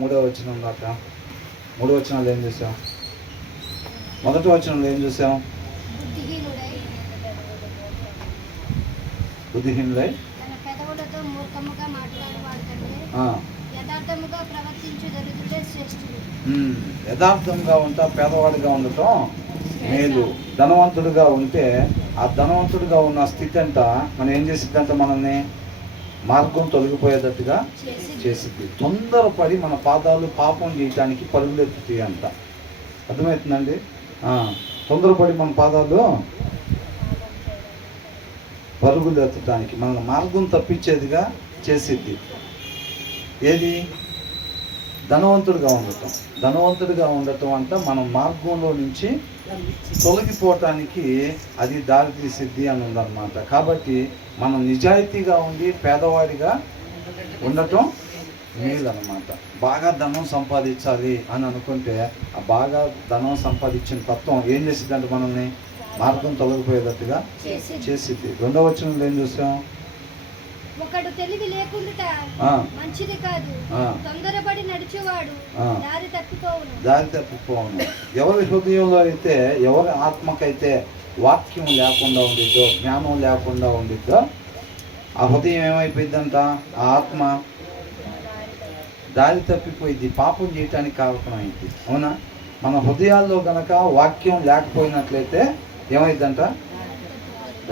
మూడో వచనం దాకా. మూడో వచనాలు ఏం చూసాం? మొదటి వచనంలో ఏం చూసాం? బుద్ధిహీనులై యథార్థంగా ఉంటా పేదవాడిగా ఉండటం మేలు. ధనవంతుడిగా ఉంటే ఆ ధనవంతుడిగా ఉన్న స్థితి అంట మనం ఏం చేసిద్దంట, మనల్ని మార్గం తొలగిపోయేటట్టుగా చేసిద్ది. తొందరపడి మన పాదాలు పాపం చేయటానికి పరుగులెత్తుతాయి అంట. అర్థమవుతుందండి? తొందరపడి మన పాదాలు పరుగులు ఎత్తడానికి మన మార్గం తప్పించేదిగా చేసిద్ది. ఏది? ధనవంతుడిగా ఉండటం. ధనవంతుడిగా ఉండటం అంట మన మార్గంలో నుంచి తొలగిపోవటానికి అది దారి తీసిద్ది అని ఉందన్నమాట. కాబట్టి మనం నిజాయితీగా ఉండి పేదవాడిగా ఉండటం మేలు అన్నమాట. బాగా ధనం సంపాదించాలి అని అనుకుంటే ఆ బాగా ధనం సంపాదించిన తత్వం ఏం చేసిద్దంటే మనల్ని మార్గం తొలగిపోయేటట్టుగా చేసిద్ది. రెండవ వచనంలో ఏం చూసాం? ఒకడు తెలివి లేకుండా మంచిది కాదు, తొందరపడి నడిచేవాడు దారి తప్పిపోవును. ఎవరి హృదయంలో అయితే, ఎవరి ఆత్మకైతే వాక్యం లేకుండా ఉండిద్దో, జ్ఞానం లేకుండా ఉండిద్దో, ఆ హృదయం ఏమైపోయిందంట? ఆ ఆత్మ దారి తప్పిపోయింది, పాపం చేయటానికి కారణమైంది. అవునా? మన హృదయాల్లో గనక వాక్యం లేకపోయినట్లయితే ఏమైందంట?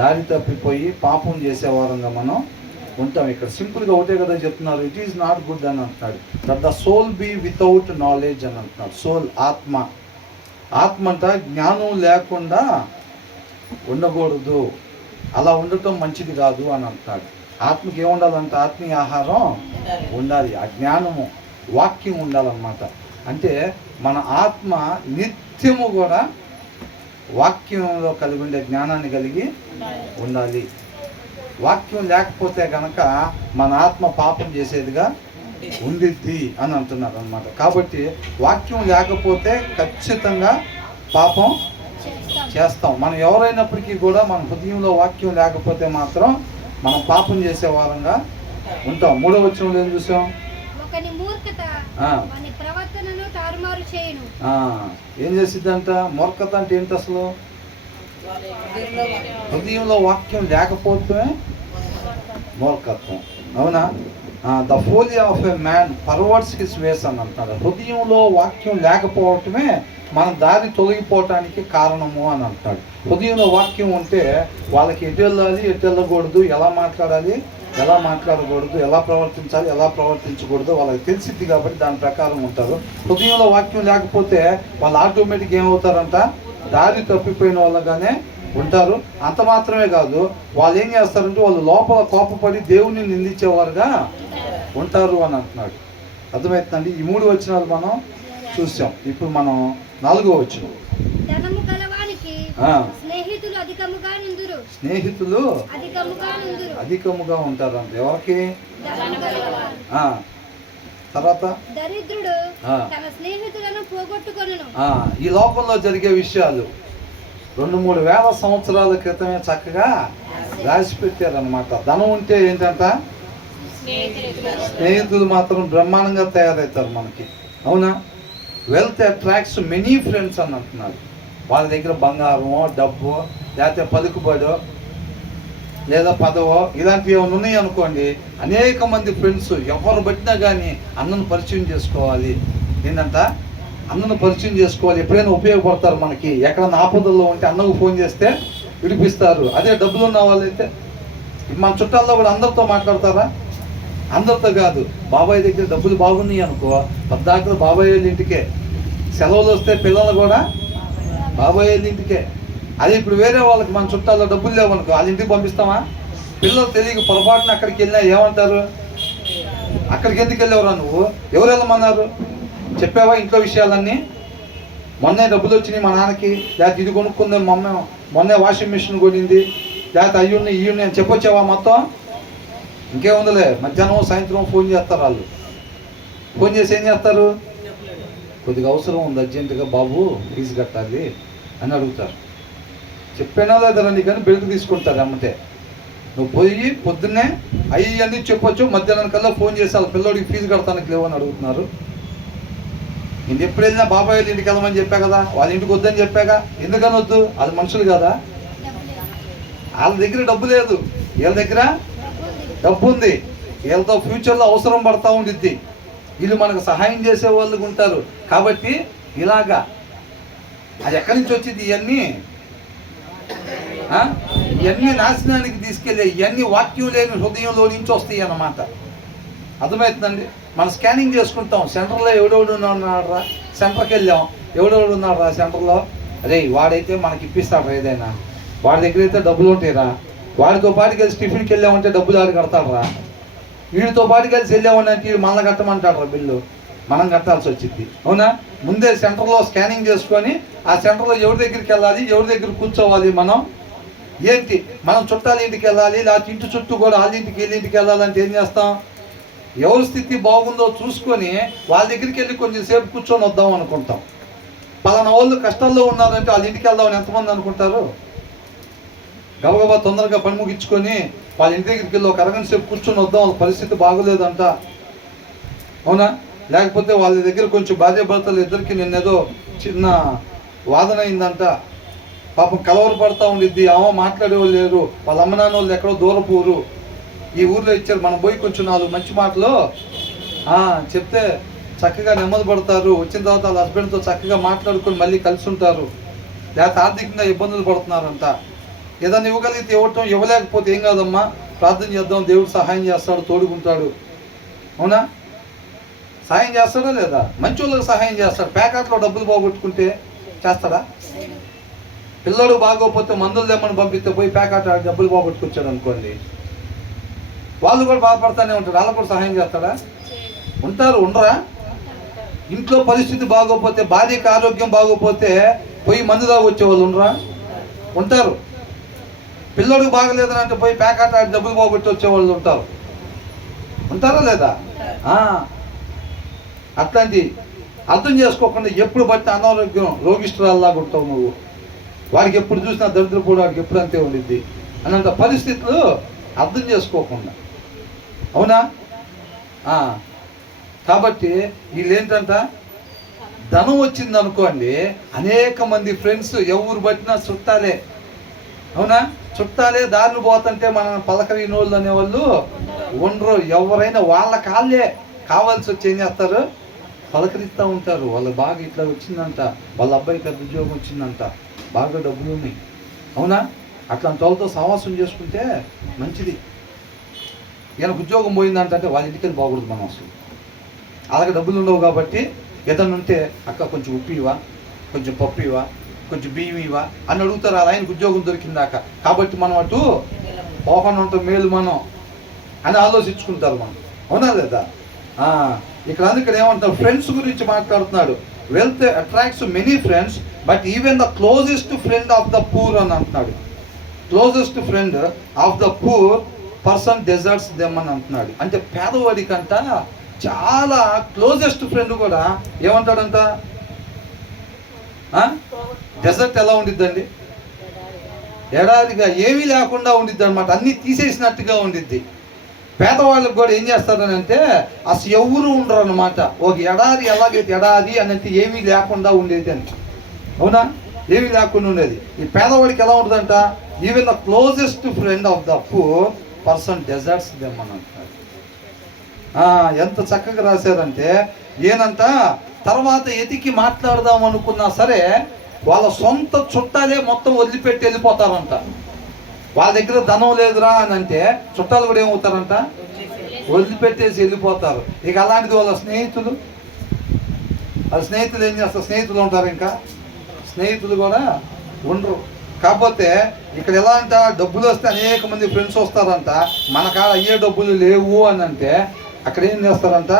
దారి తప్పిపోయి పాపం చేసేవారంగా మనం ఉంటాం. ఇక్కడ సింపుల్గా ఒకటే కదా చెప్తున్నారు, ఇట్ ఈస్ నాట్ గుడ్ అని అంటున్నాడు. That the soul be without knowledge అని అంటున్నాడు. సోల్, ఆత్మ. ఆత్మ అంట జ్ఞానం లేకుండా ఉండకూడదు, అలా ఉండటం మంచిది కాదు అని అంటున్నాడు. ఆత్మకి ఏముండాలంట? ఆత్మీయ ఆహారం ఉండాలి, ఆ జ్ఞానము, వాక్యం ఉండాలన్నమాట. అంటే మన ఆత్మ నిత్యము కూడా వాక్యంలో కలిగి ఉండే జ్ఞానాన్ని కలిగి ఉండాలి. వాక్యం లేకపోతే కనుక మన ఆత్మ పాపం చేసేదిగా ఉండిద్ది అని అంటున్నారు అన్నమాట. కాబట్టి వాక్యం లేకపోతే ఖచ్చితంగా పాపం చేస్తాం. మనం ఎవరైనప్పటికీ కూడా మన హృదయంలో వాక్యం లేకపోతే మాత్రం మనం పాపం చేసే వారంగా ఉంటాం. మూడవ వచనంలో ఏం చూసాం? ఏం చేసిద్దంట? మూర్ఖత అంటే ఏంటి అసలు? హృదయంలో వాక్యం లేకపోతే మూర్ఖత్వం. అవునా? The Foley of a man perverts his ways అని అంటున్నాడు. హృదయంలో వాక్యం లేకపోవటమే మన దారి తొలగిపోవటానికి కారణము అని అంటున్నాడు. హృదయంలో వాక్యం ఉంటే వాళ్ళకి ఎటు వెళ్ళాలి, ఎటు వెళ్ళకూడదు, ఎలా మాట్లాడాలి, ఎలా మాట్లాడకూడదు, ఎలా ప్రవర్తించాలి, ఎలా ప్రవర్తించకూడదు వాళ్ళకి తెలిసిద్ది. కాబట్టి దాని ప్రకారం ఉంటారు. హృదయంలో వాక్యం లేకపోతే వాళ్ళు ఆటోమేటిక్గా ఏమవుతారంట? దారి తప్పిపోయిన వాళ్ళగానే ఉంటారు. అంత మాత్రమే కాదు, వాళ్ళు ఏం చేస్తారంటే వాళ్ళు లోపల కోపపడి దేవుణ్ణి నిందించేవారుగా ఉంటారు అని అంటున్నాడు. అర్థమవుతుందండి? ఈ మూడు వచనాలు మనం చూసాం. ఇప్పుడు మనం నాలుగో వచనం. స్నేహితులు అధికముగా ఉంటారంట. ఎవరికి? తర్వాత దరిద్రుడు తన స్నేహితులను పోగొట్టుకొనును. ఈ లోకంలో జరిగే విషయాలు 2-3 వేల సంవత్సరాల క్రితమే చక్కగా రాసి పెట్టారనమాట. ధనం ఉంటే ఏంటంట? స్నేహితులు మాత్రం బ్రహ్మాండంగా తయారవుతారు మనకి. అవునా? వెల్త్ అట్రాక్ట్స్ మెనీ ఫ్రెండ్స్ అని అంటున్నారు. వాళ్ళ దగ్గర బంగారమో, డబ్బు, లేకపోతే పలుకుబడో, లేదా పదవో, ఇలాంటివి ఏమైనా ఉన్నాయి అనుకోండి, అనేక మంది ఫ్రెండ్స్ ఎవరు పట్టినా కానీ అన్నను పరిచయం చేసుకోవాలి. ఏంటంట? అన్నను పరిచయం చేసుకోవాలి. ఎప్పుడైనా ఉపయోగపడతారు మనకి. ఎక్కడన్నా ఆపదల్లో ఉంటే అన్నకు ఫోన్ చేస్తే విడిపిస్తారు. అదే డబ్బులు ఉన్న వాళ్ళైతే మన చుట్టాల్లో కూడా అందరితో మాట్లాడతారా? అందరితో కాదు. బాబాయ్ దగ్గర డబ్బులు బాగున్నాయి అనుకో, పద్దాకలు బాబాయ్ వాళ్ళ ఇంటికే. సెలవులు వస్తే పిల్లలు కూడా బాబాయ్ వాళ్ళ ఇంటికే. అది ఇప్పుడు వేరే వాళ్ళకి మన చుట్టాల్లో డబ్బులు లేవనుకో, వాళ్ళ ఇంటికి పంపిస్తామా? పిల్లలు తెలియక పొరపాటున అక్కడికి వెళ్ళినా ఏమంటారు? అక్కడికి ఎందుకు వెళ్ళేవరా నువ్వు? ఎవరు వెళ్ళమన్నారు? చెప్పావా ఇంట్లో విషయాలన్నీ? మొన్నే డబ్బులు వచ్చినాయి మా నాన్నకి, లేకపోతే ఇది కొనుక్కుంది మొన్నే వాషింగ్ మిషన్ కొనింది, లేకపోతే అయ్యున్నాయి ఇయ్యున్నాయి అని చెప్పొచ్చావా మొత్తం? ఇంకేముందిలే, మధ్యాహ్నం సాయంత్రం ఫోన్ చేస్తారు వాళ్ళు. ఫోన్ చేసి ఏం చేస్తారు? కొద్దిగా అవసరం ఉంది అర్జెంటుగా బాబు, ఫీజు కట్టాలి అని అడుగుతారు. చెప్పానా లేదా నీకు కానీ బెల్ట్ తీసుకుంటారు అమ్మటే. నువ్వు పోయి పొద్దున్నే అన్నీ చెప్పొచ్చు, మధ్యాహ్నం కల్లా ఫోన్ చేసి వాళ్ళ పిల్లోడికి ఫీజు కడతానికి లేవని అడుగుతున్నారు. నేను ఎప్పుడు వెళ్ళినా బాబాయ్ వాళ్ళ ఇంటికి వెళ్ళమని చెప్పా కదా, వాళ్ళ ఇంటికి వద్దని చెప్పాక. ఎందుకని వద్దు? అది మనుషులు కదా, వాళ్ళ దగ్గర డబ్బు లేదు, వీళ్ళ దగ్గర డబ్బు ఉంది. వీళ్ళతో ఫ్యూచర్లో అవసరం పడతా ఉండిద్ది. వీళ్ళు మనకు సహాయం చేసే వాళ్ళు ఉంటారు. కాబట్టి ఇలాగా అది ఎక్కడి నుంచి వచ్చింది? ఇవన్నీ నాశనానికి తీసుకెళ్ళే, ఇవన్నీ వాక్యం లేని హృదయంలో నుంచి వస్తాయి అన్నమాట. అర్థమవుతుందండి? మనం స్కానింగ్ చేసుకుంటాం. సెంటర్లో ఎవడెవడు ఉన్నాడు రా, సెంటర్కి వెళ్ళాం, ఎవడెవడు ఉన్నాడు రా సెంటర్లో, అరే వాడైతే మనకి ఇప్పిస్తాడు రా ఏదైనా, వాడి దగ్గర అయితే డబ్బులు ఉంటాయిరా, వాడితో పాటు కలిసి టిఫిన్కి వెళ్ళామంటే డబ్బులు ఆడు కడతాడు రా, వీడితో పాటు కలిసి వెళ్ళామంటే వీడు మనల్ని కట్టమంటాడు రా బిల్లు, మనం కట్టాల్సి వచ్చింది. అవునా? ముందే సెంటర్లో స్కానింగ్ చేసుకొని ఆ సెంటర్లో ఎవరి దగ్గరికి వెళ్ళాలి, ఎవరి దగ్గర కూర్చోవాలి, మనం ఏంటి, మనం చుట్టాల ఇంటికి వెళ్ళాలి, లేకపోతే ఇంటి చుట్టూ కూడా వాళ్ళ ఇంటికి వీళ్ళ ఇంటికి వెళ్ళాలంటే ఏం చేస్తాం? ఎవరి స్థితి బాగుందో చూసుకొని వాళ్ళ దగ్గరికి వెళ్ళి కొంచెం సేపు కూర్చొని వద్దాం అనుకుంటాం. పలానా వాళ్ళు కష్టాల్లో ఉన్నారంటే వాళ్ళ ఇంటికి వెళ్దామని ఎంతమంది అనుకుంటారు? గబగబా తొందరగా పని ముగించుకొని వాళ్ళ ఇంటి దగ్గరికి వెళ్ళి ఒక అరగంట సేపు కూర్చొని వద్దాం, వాళ్ళ పరిస్థితి బాగోలేదంట. అవునా? లేకపోతే వాళ్ళ దగ్గర కొంచెం భార్య భర్తలు ఇద్దరికి నిన్నేదో చిన్న వాదన అయిందంట, పాపం కలవరపడతా ఉండిద్ది, మాట్లాడేవాళ్ళు లేరు, వాళ్ళ అమ్మ నాన్న వాళ్ళు ఎక్కడో దూరపు ఊరు, ఈ ఊర్లో ఇచ్చారు, మనం పోయి కొంచెం 4 మంచి మాటలు చెప్తే చక్కగా నెమ్మది పడతారు, వచ్చిన తర్వాత వాళ్ళ హస్బెండ్తో చక్కగా మాట్లాడుకొని మళ్ళీ కలిసి ఉంటారు. లేకపోతే ఆర్థికంగా ఇబ్బందులు పడుతున్నారంట. ఏదైనా ఇవ్వగలిగితే ఇవ్వటం, ఇవ్వలేకపోతే ఏం కాదమ్మా, ప్రార్థన చేద్దాం, దేవుడు సహాయం చేస్తాడు, తోడుకుంటాడు. అవునా? సహాయం చేస్తాడా లేదా? మంచి వాళ్ళకి సహాయం చేస్తాడు. ప్యాకెట్లో డబ్బులు పోగొట్టుకుంటే చేస్తాడా? పిల్లడు బాగోకపోతే మందులు తెమ్మని పంపిస్తే పోయి ప్యాకెట్ డబ్బులు పోగొట్టుకొచ్చాడు అనుకోండి, వాళ్ళు కూడా బాధపడతానే ఉంటారు, వాళ్ళకు కూడా సహాయం చేస్తాడా? ఉంటారు, ఉండరా? ఇంట్లో పరిస్థితి బాగోపోతే, భార్యకి ఆరోగ్యం బాగోపోతే పోయి మందు దాకా వచ్చేవాళ్ళు ఉండరా? ఉంటారు. పిల్లడికి బాగలేదని అంటే పోయి ప్యాకెట్ డబ్బులు పోగొట్టి వచ్చేవాళ్ళు ఉంటారు. ఉంటారా లేదా? అట్లాంటి అర్థం చేసుకోకుండా ఎప్పుడు బట్టి అనారోగ్యం రోగిష్ఠురాల్లాగా ఉంటావు నువ్వు. వాడికి ఎప్పుడు చూసినా దరిద్రపోడు, వాడికి ఎప్పుడు అంతే ఉండిద్ది అన్నంత పరిస్థితులు అర్థం చేసుకోకుండా. అవునా? కాబట్టి వీళ్ళు ఏంటంట, ధనం వచ్చింది అనుకోండి, అనేక మంది ఫ్రెండ్స్, ఎవరు పట్టినా చుట్టాలే. అవునా? చుట్టాలే. దారిని పోతుంటే మనం పలకరిన వాళ్ళు అనేవాళ్ళు ఉండరు. ఎవరైనా వాళ్ళ కాళ్ళే కావాల్సి వచ్చి ఏం చేస్తారు, పలకరిస్తూ ఉంటారు. వాళ్ళు బాగా ఇట్లా వచ్చిందంట, వాళ్ళ అబ్బాయి పెద్ద ఉద్యోగం వచ్చిందంట, బాగా డబ్బులు ఉన్నాయి. అవునా? అట్లాంటి వాళ్ళతో సహవాసం చేసుకుంటే మంచిది. ఈయనకు ఉద్యోగం పోయిందంటే వాళ్ళ ఇంటికి పోకూడదు మనం అసలు. అలాగే డబ్బులు ఉండవు కాబట్టి ఏదన్నా ఉంటే, అక్క కొంచెం ఉప్పు ఇవా, కొంచెం పప్పు ఇవా, కొంచెం బియ్యం ఇవా అని అడుగుతారు. అలా ఆయనకు ఉద్యోగం దొరికిందాక. కాబట్టి మనం అటు పోకుండా ఉంటాం, మేలు మనం అని ఆలోచించుకుంటారు మనం. అవునా లేదా? ఇక్కడ అందుకని ఏమంటారు, ఫ్రెండ్స్ గురించి మాట్లాడుతున్నాడు. Wealth attracts many friends but even the closest friend of the poor అని అంటున్నాడు. Closest friend of the poor person deserts them అని అంటున్నాడు. అంటే పేదవాడి కంట చాలా క్లోజెస్ట్ ఫ్రెండ్ కూడా ఏమంటాడంట, డెజర్ట్ ఎలా ఉండిద్దండి? ఎడారిగా ఏమీ లేకుండా ఉండిద్ది అనమాట, అన్నీ తీసేసినట్టుగా ఉండిద్ది. పేదవాళ్ళకి కూడా ఏం చేస్తారని అంటే అసలు ఎవరు ఉండరు అనమాట. ఒక ఎడారి ఎలాగైతే ఎడారి అని అంటే ఏమీ లేకుండా ఉండేది అని. అవునా? ఏమీ లేకుండా ఉండేది. ఈ పేదవాడికి ఎలా ఉంటుందంట, even the closest friend of the poor person deserts them అని అంటారు. ఎంత చక్కగా రాశారంటే, ఏనంట తర్వాత ఎతికి మాట్లాడదాం అనుకున్నా సరే వాళ్ళ సొంత చుట్టాలే మొత్తం వదిలిపెట్టి వెళ్ళిపోతారంట. వాళ్ళ దగ్గర ధనం లేదురా అని అంటే చుట్టాలు కూడా ఏమవుతారంట, వదిలిపెట్టేసి వెళ్ళిపోతారు. ఇక అలాంటిది వాళ్ళ స్నేహితులు ఏం చేస్తారు? స్నేహితులు ఉంటారు, ఇంకా స్నేహితులు కూడా ఉండరు. కాకపోతే ఇక్కడ ఎలా అంట, డబ్బులు వస్తే అనేక మంది ఫ్రెండ్స్ వస్తారంట, మన కాడ అయ్యే డబ్బులు లేవు అని అంటే అక్కడ ఏం చేస్తారంట,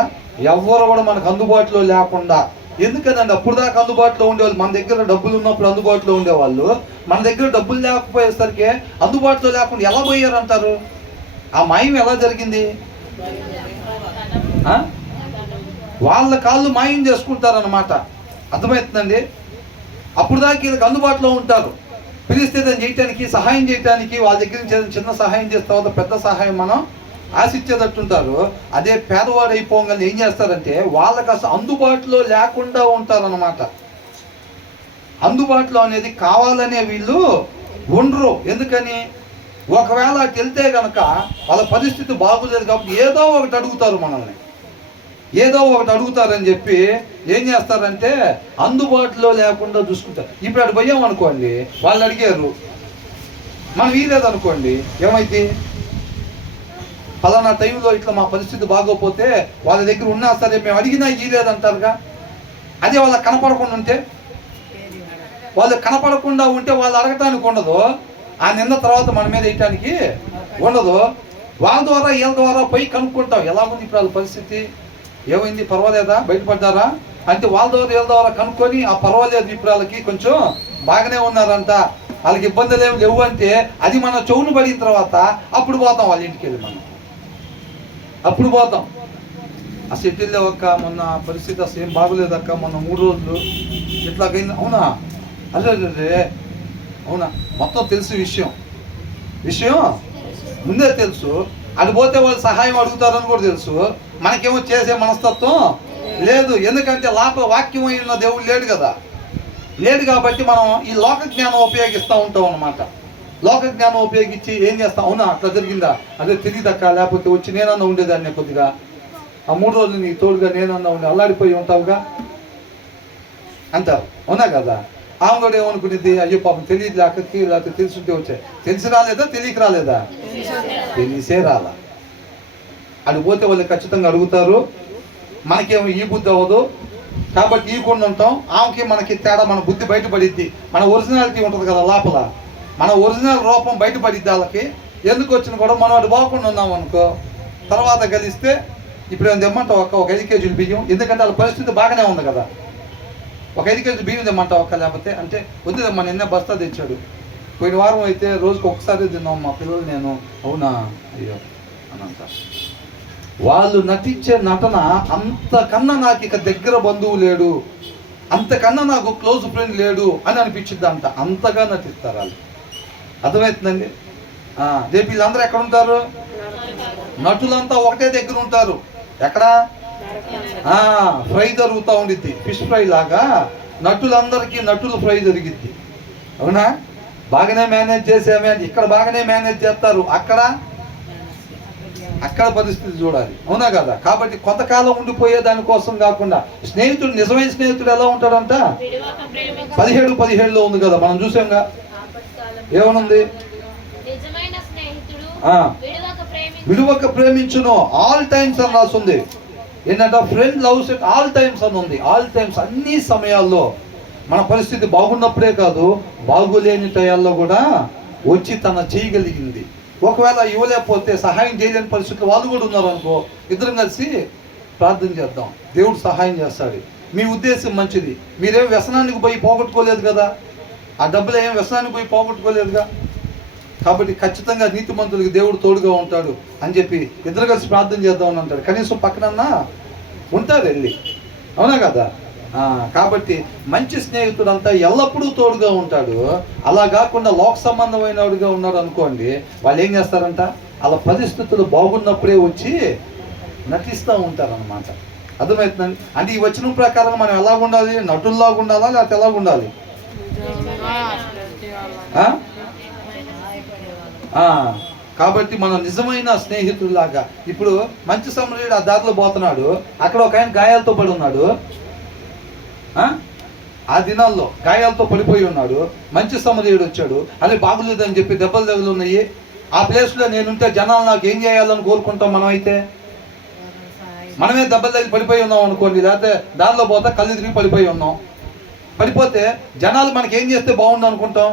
ఎవరు కూడా మనకు అందుబాటులో లేకుండా. ఎందుకనండి, అప్పుడు దాకా అందుబాటులో ఉండేవాళ్ళు, మన దగ్గర డబ్బులు ఉన్నప్పుడు అందుబాటులో ఉండేవాళ్ళు, మన దగ్గర డబ్బులు లేకపోయేసరికి అందుబాటులో లేకుండా ఎలా పోయారంటారు? ఆ మాయం ఎలా జరిగింది? వాళ్ళ కాళ్ళు మాయం చేసుకుంటారన్నమాట. అర్థమవుతుందండి? అప్పుడు దాకా వీళ్ళకి అందుబాటులో ఉంటారు, పిలిస్తే దాన్ని చేయటానికి, సహాయం చేయటానికి. వాళ్ళ దగ్గర నుంచి చిన్న సహాయం చేస్తే తర్వాత పెద్ద సహాయం మనం ఆశించేటట్టుంటారు. అదే పేదవాడు అయిపోగానే ఏం చేస్తారంటే వాళ్ళకి అసలు అందుబాటులో లేకుండా ఉంటారన్నమాట. అందుబాటులో అనేది కావాలనే వీళ్ళు ఉండరు. ఎందుకని? ఒకవేళ అటు వెళ్తే కనుక వాళ్ళ పరిస్థితి బాగులేదు కాబట్టి ఏదో ఒకటి అడుగుతారు మనల్ని, ఏదో ఒకటి అడుగుతారని చెప్పి ఏం చేస్తారంటే అందుబాటులో లేకుండా చూసుకుంటారు. ఇప్పుడు అటు పోయాం అనుకోండి, వాళ్ళు అడిగారు, మనం ఇలేదు అనుకోండి, ఏమైంది? ఫలానా టైంలో ఇట్లా మా పరిస్థితి బాగోపోతే వాళ్ళ దగ్గర ఉన్నా సరే మేము అడిగినా ఇలేదంటారుగా. అదే వాళ్ళకి కనపడకుండా ఉంటే, వాళ్ళు కనపడకుండా ఉంటే వాళ్ళు అడగటానికి ఉండదు, ఆ నిన్న తర్వాత మన మీద వేయటానికి ఉండదు. వాళ్ళ ద్వారా వీళ్ళ ద్వారా పోయి కనుక్కుంటాం, ఎలా ఉంది ఇప్పుడు వాళ్ళ పరిస్థితి, ఏమైంది, పర్వాలేదా, బయటపడ్డారా అంటే వాళ్ళ ద్వారా వీళ్ళ ద్వారా కనుక్కొని ఆ పర్వాలేదు ఇప్పుడు వాళ్ళకి కొంచెం బాగానే ఉన్నారంట, వాళ్ళకి ఇబ్బందులు ఏమి లేవు అంటే అది మన చెవును పడిన తర్వాత అప్పుడు పోతాం వాళ్ళ ఇంటికి వెళ్ళి, మనం అప్పుడు పోతాం. ఆ సెటిల్లో ఒక్క మొన్న పరిస్థితి అసలు ఏం బాగోలేదక్క, మొన్న 3 రోజులు ఇట్లాగైంది. అవునా? అదే అవునా? మొత్తం తెలుసు, విషయం ముందే తెలుసు. అది పోతే వాళ్ళు సహాయం అడుగుతారని కూడా తెలుసు. మనకేమో చేసే మనస్తత్వం లేదు. ఎందుకంటే లోపల వాక్యం అయిన దేవుడు లేడు కదా, లేడు కాబట్టి మనం ఈ లోక జ్ఞానం ఉపయోగిస్తూ ఉంటాం అన్నమాట. లోక జ్ఞానం ఉపయోగించి ఏం చేస్తాం, అవునా అట్లా జరిగిందా, అదే తెలియదక్క, లేకపోతే వచ్చి నేనన్నా ఉండేదాన్ని కొద్దిగా, ఆ 3 రోజులు నీకు తోడుగా నేనన్నా ఉండి అల్లాడిపోయి ఉంటావుగా అంటారు. అవునా కదా? ఆమె కూడా ఏమనుకునేది, అయ్యో పాపం తెలియదు అక్కడికి, లేకపోతే తెలుసుంటే వచ్చాయి. తెలిసి రాలేదా, తెలియక రాలేదా? తెలిసే రాలా. అది పోతే వాళ్ళు ఖచ్చితంగా అడుగుతారు. మనకేమో ఈ బుద్ధి అవ్వదు కాబట్టి ఈకుండా ఉంటాం. ఆమెకి మనకి తేడా, మన బుద్ధి బయటపడిద్ది, మన ఒరిజినాలిటీ ఉంటుంది కదా లోపల, మన ఒరిజినల్ రూపం బయటపడిద్ది వాళ్ళకి. ఎందుకు వచ్చిన కూడా మనం అటు పోకుండా ఉన్నాం అనుకో, తర్వాత కలిస్తే ఇప్పుడు ఏం తెమ్మంటావు ఒక 5 కేజీలు బియ్యం, ఎందుకంటే వాళ్ళ పరిస్థితి బాగానే ఉంది కదా, ఒక 5 కేజీలు బియ్యం తెమ్మంటావు ఒక్క, లేకపోతే అంటే వద్దుదమ్మా నిన్నే బస్తా తెచ్చాడు, పోయిన వారం అయితే రోజుకి ఒకసారి తిన్నాం మా పిల్లలు నేను. అవునా? అయ్యో అని అంటారు. వాళ్ళు నటించే నటన అంతకన్నా నాకు ఇక దగ్గర బంధువు లేడు, అంతకన్నా నాకు క్లోజ్ ఫ్రెండ్ లేడు అని అనిపించింది అంట, అంతగా నటిస్తారు వాళ్ళు. అర్థమవుతుందండి? రేపు వీళ్ళందరూ ఎక్కడ ఉంటారు? నటులంతా ఒకటే దగ్గర ఉంటారు. ఎక్కడ? ఫ్రై జరుగుతూ ఉండిద్ది, ఫిష్ ఫ్రై లాగా నటులందరికీ నటులు ఫ్రై జరిగిద్ది. అవునా? బాగానే మేనేజ్ చేసామే అని ఇక్కడ బాగానే మేనేజ్ చేస్తారు, అక్కడ పరిస్థితి చూడాలి. అవునా కదా? కాబట్టి కొంతకాలం ఉండిపోయే దానికోసం కాకుండా, స్నేహితుడు, నిజమైన స్నేహితుడు ఎలా ఉంటాడంట 17:17లో ఉంది కదా, మనం చూసాంగా. ఏమనుంది? విడువక ప్రేమించును ఆల్ టైమ్స్ అని రాస్తుంది. ఏంటంటే friend loves at all times అని ఉంది. ఆల్ టైమ్స్, అన్ని సమయాల్లో. మన పరిస్థితి బాగున్నప్పుడే కాదు, బాగులేని టయాల్లో కూడా వచ్చి తన చేయగలిగింది. ఒకవేళ ఇవ్వలేకపోతే, సహాయం చేయలేని పరిస్థితులు వాళ్ళు కూడా ఉన్నారు అనుకో, ఇద్దరం కలిసి ప్రార్థన చేద్దాం, దేవుడు సహాయం చేస్తాడు. మీ ఉద్దేశం మంచిది, మీరేం వ్యసనానికి పోయి పోగొట్టుకోలేదు కదా, ఆ డబ్బులు ఏం వ్యసనానికి పోయి పోగొట్టుకోలేదుగా. కాబట్టి ఖచ్చితంగా నీతిమంతులకి దేవుడు తోడుగా ఉంటాడు అని చెప్పి ఇద్దరు కలిసి ప్రార్థన చేద్దామని అంటాడు. కనీసం పక్కనన్నా ఉంటారు వెళ్ళి. అవునా కదా? కాబట్టి మంచి స్నేహితుడు అంతా ఎల్లప్పుడూ తోడుగా ఉంటాడు. అలా కాకుండా లోక సంబంధమైనవాడుగా ఉన్నాడు అనుకోండి, వాళ్ళు ఏం చేస్తారంట, అలా పరిస్థితులు బాగున్నప్పుడే వచ్చి నటిస్తూ ఉంటారన్నమాట. అర్థమవుతుందండి? అంటే ఈ వచనం ప్రకారం మనం ఎలా ఉండాలి? నటుల్లాగా ఉండాలా, లేకపోతే ఎలాగ ఉండాలి? కాబట్టి మనం నిజమైన స్నేహితుల్లాగా. ఇప్పుడు మంచి సమరుడు ఆ దారిలో పోతున్నాడు, అక్కడ ఒక ఆయన గాయాలతో పడి ఉన్నాడు. ఆ దినాల్లో గాయాలతో పడిపోయి ఉన్నాడు. మంచి సమరయుడు వచ్చాడు, అది బాగులేదని చెప్పి దెబ్బలు తగులు ఉన్నాయి. ఆ ప్లేస్లో నేనుంటే జనాలు నాకు ఏం చేయాలని కోరుకుంటాం. మనమే దెబ్బలు తగిలి పడిపోయి ఉన్నాం అనుకోండి, లేకపోతే దారిలో పోతే కళ్ళు తిరిగి పడిపోయి ఉన్నాం. పడిపోతే జనాలు మనకి ఏం చేస్తే బాగుండు అనుకుంటాం.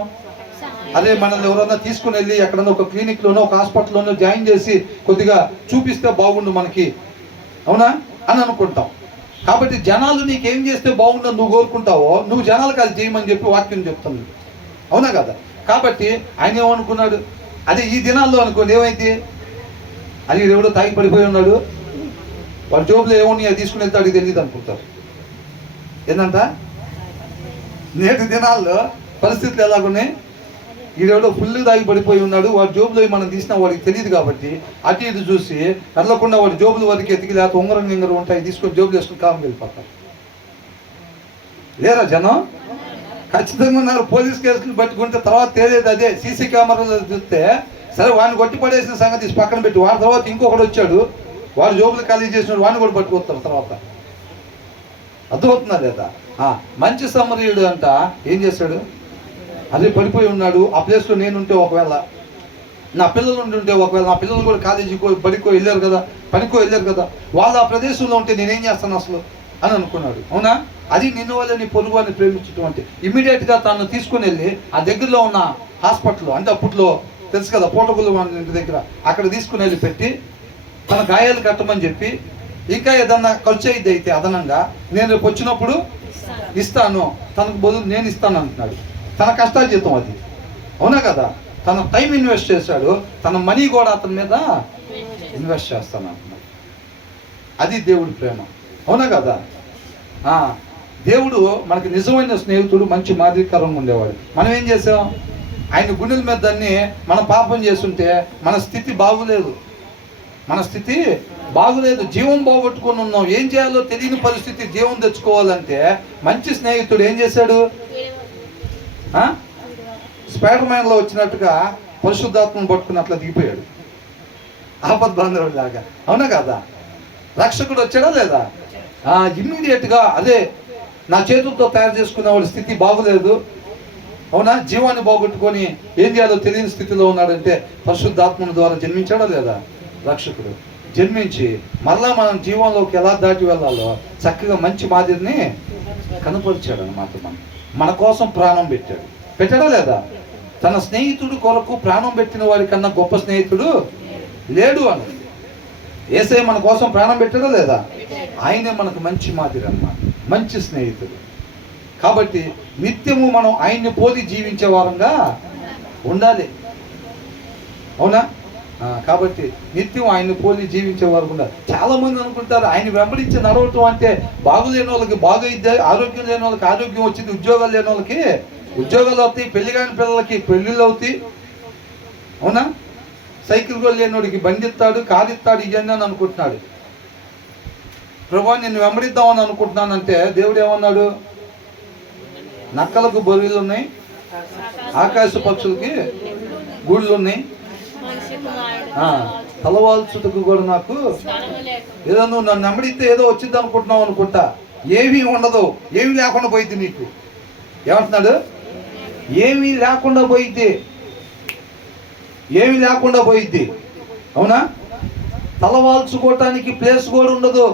అదే మనల్ని ఎవరన్నా తీసుకుని వెళ్ళి ఎక్కడన్నా ఒక క్లినిక్లోనో ఒక హాస్పిటల్లోనో జాయిన్ చేసి కొద్దిగా చూపిస్తే బాగుండు మనకి, అవునా అని అనుకుంటాం. కాబట్టి జనాలు నీకేం చేస్తే బాగుండని నువ్వు కోరుకుంటావో, నువ్వు జనాలకు అది చేయమని చెప్పి వాక్యం చెప్తుంది. అవునా కదా? కాబట్టి ఆయన ఏమనుకున్నాడు, అదే ఈ దినాల్లో అనుకోండి ఏమైంది, అది ఎవడో తాగి పడిపోయి ఉన్నాడు, వాడి జోబులో ఏమో తీసుకుని వెళ్తాడు తెలియదు అనుకుంటారు. ఏంటంట నేటి దినాల్లో పరిస్థితులు ఎలాగున్నాయి? ఈడెవడో ఫుల్ తాగి పడిపోయి ఉన్నాడు, వాడి జోబులో మనం తీసినా వాడికి తెలియదు కాబట్టి అటు ఇటు చూసి కదలకుండా వాడి జోబుల వరకు ఎతికి లేకపోతే ఉంగరం గింగరం ఉంటాయి తీసుకొని జోబులు వేసుకుని కామకి వెళ్ళిపోతారు. లేరా జనం? ఖచ్చితంగా ఉన్నారు. పోలీస్ కేసులు పట్టుకుంటే తర్వాత తేలేది అదే. సీసీ కెమెరాలో చూస్తే సరే వాడిని కొట్టి పడేసిన సంగతి తీసి పక్కన పెట్టి వాడి తర్వాత ఇంకొకటి వచ్చాడు, వాడు జోబులు ఖాళీ చేసినాడు, వాడిని కూడా పట్టుకొస్తారు తర్వాత. అర్థమవుతున్నా లేదా? మంచి సమరయుడు అంట ఏం చేశాడు? అదే పడిపోయి ఉన్నాడు, ఆ ప్లేస్లో నేనుంటే ఒకవేళ, నా పిల్లలు ఉంటే ఒకవేళ, నా పిల్లలు కూడా కాలేజీకో బడికో వెళ్ళారు కదా, పనికో వెళ్ళారు కదా, వాళ్ళు ఆ ప్రదేశంలో ఉంటే నేనేం చేస్తాను అసలు అని అనుకున్నాడు. అవునా? అది నిన్ను వల్ల నీ పొరుగు అని ప్రేమించడం అంటే. ఇమ్మీడియట్గా తను తీసుకుని వెళ్ళి ఆ దగ్గరలో ఉన్న హాస్పిటల్, అంటే అప్పట్లో తెలుసు కదా పూటగుళ్ళు వాళ్ళ ఇంటి దగ్గర, అక్కడ తీసుకుని వెళ్ళి పెట్టి తన గాయాలు కట్టమని చెప్పి, ఇంకా ఏదన్నా ఖర్చు అయింది అయితే అదనంగా నేను రేపు వచ్చినప్పుడు ఇస్తాను, తనకు బదులు నేను ఇస్తాను అంటున్నాడు. తన కష్టార్జితం అది. అవునా కదా? తన టైం ఇన్వెస్ట్ చేశాడు, తన మనీ కూడా అతని మీద ఇన్వెస్ట్ చేస్తాను అంటున్నాడు. అది దేవుడి ప్రేమ. అవునా కదా? దేవుడు మనకి నిజమైన స్నేహితుడు, మంచి మాదిరికరంగా ఉండేవాడు. మనం ఏం చేసాం? ఆయన గుండెల మీద దాన్ని మనం పాపం చేస్తుంటే మన స్థితి బాగులేదు, మన స్థితి బాగులేదు, జీవం పోగొట్టుకొని ఉన్నాం. ఏం చేయాలో తెలియని పరిస్థితి. జీవం తెచ్చుకోవాలంటే మంచి స్నేహితుడు ఏం చేశాడు? స్పైడర్ మ్యాన్లో వచ్చినట్టుగా పరిశుద్ధాత్మను పట్టుకుని అట్లా దిగిపోయాడు, ఆపద్ బాంధవుడి లాగా. అవునా కదా? రక్షకుడు వచ్చాడా లేదా? ఇమ్మీడియట్గా అదే నా చేతులతో తయారు చేసుకునే వాడి స్థితి బాగులేదు. అవునా? జీవాన్ని పోగొట్టుకొని ఏం చేయాలో తెలియని స్థితిలో ఉన్నాడంటే పరిశుద్ధాత్మను ద్వారా జన్మించాడా లేదా రక్షకుడు? జన్మించి మరలా మనం జీవంలోకి ఎలా దాటి వెళ్ళాలో చక్కగా మంచి మాదిరిని కనపరిచాడు అన్నమాట. మన కోసం ప్రాణం పెట్టాడా లేదా? తన స్నేహితుడు కొరకు ప్రాణం పెట్టిన వాడి కన్నా గొప్ప స్నేహితుడు లేడు అని. యేసయ్య మన కోసం ప్రాణం పెట్టాడా లేదా? ఆయనే మనకు మంచి మాదిరి అన్నమాట, మంచి స్నేహితుడు. కాబట్టి నిత్యము మనం ఆయన్ని పోలి జీవించే వారంగా ఉండాలి. అవునా? కాబట్టి నిత్యం ఆయన్ని పోలి జీవించే వారు ఉండాలి. చాలా మంది అనుకుంటారు ఆయన వెంబడించి నడవటం అంటే బాగులేని వాళ్ళకి బాగైద్ది, ఆరోగ్యం లేని వాళ్ళకి ఆరోగ్యం వచ్చింది, ఉద్యోగాలు లేని వాళ్ళకి ఉద్యోగాలు అవుతాయి, పెళ్లి కాని పిల్లలకి పెళ్ళిళ్ళు అవుతాయి. అవునా? సైకిల్ కూడా లేనివాడికి బండి ఇస్తాడు, కారు ఇస్తాడు, ఇవన్నీ అని అనుకుంటున్నాడు. ప్రభువా నిన్ను వెంబడిద్దామని అనుకుంటున్నానంటే దేవుడు ఏమన్నాడు? నక్కలకు బొరియలు ఉన్నాయి, ఆకాశ పక్షులకి గూళ్ళు ఉన్నాయి, తలవాల్చుటకు కూడా నాకు ఏదో నువ్వు నన్ను వెంబడిస్తే ఏదో వచ్చింది అనుకుంటున్నావు అనుకుంటా. ఏమీ ఉండదు, ఏమీ లేకుండా పోయింది నీకు. ఏమంటున్నాడు? ఏమీ లేకుండా పోయిద్ది, ఏమీ లేకుండా పోయిద్ది. అవునా? తలవాల్చుకోవటానికి ప్లేస్ కూడా ఉండదు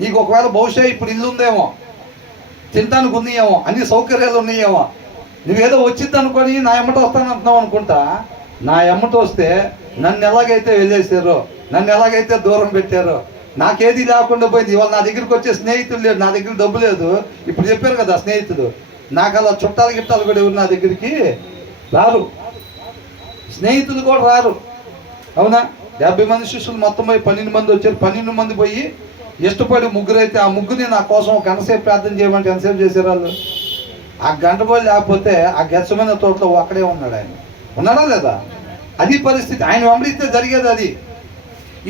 నీకు. ఒకవేళ బహుశా ఇప్పుడు ఇల్లు ఉందేమో, తినడానికి ఉన్నాయేమో, అన్ని సౌకర్యాలు ఉన్నాయేమో, నువ్వేదో వచ్చింది అనుకొని నా ఎమ్మట వస్తానంటున్నావు అనుకుంటా. నా ఎమ్మట వస్తే నన్ను ఎలాగైతే వెళ్ళేసారో, నన్ను ఎలాగైతే దూరం పెట్టారో, నాకేది లేకుండా పోయింది. ఇవాళ నా దగ్గరికి వచ్చే స్నేహితులు లేడు, నా దగ్గర డబ్బు లేదు. ఇప్పుడు చెప్పారు కదా స్నేహితుడు, నాకు అలా చుట్టాలు గిట్టాలు కూడా ఎవరు నా దగ్గరికి రారు, స్నేహితులు కూడా రారు. అవునా? 50 మంది శిష్యులు మొత్తం పోయి 12 మంది వచ్చారు. 12 మంది పోయి ఇష్టపడి ముగ్గురైతే ఆ ముగ్గురిని నా కోసం ఒక గంటసేపు ప్రార్థన చేయమంటే ఎంతసేపు చేశారు వాళ్ళు? ఆ గంట పోయి లేకపోతే ఆ గెచ్చమైన తోటలో అక్కడే ఉన్నాడు. ఆయన ఉన్నాడా లేదా? అది పరిస్థితి. ఆయన వెంబడిస్తే జరిగేది అది.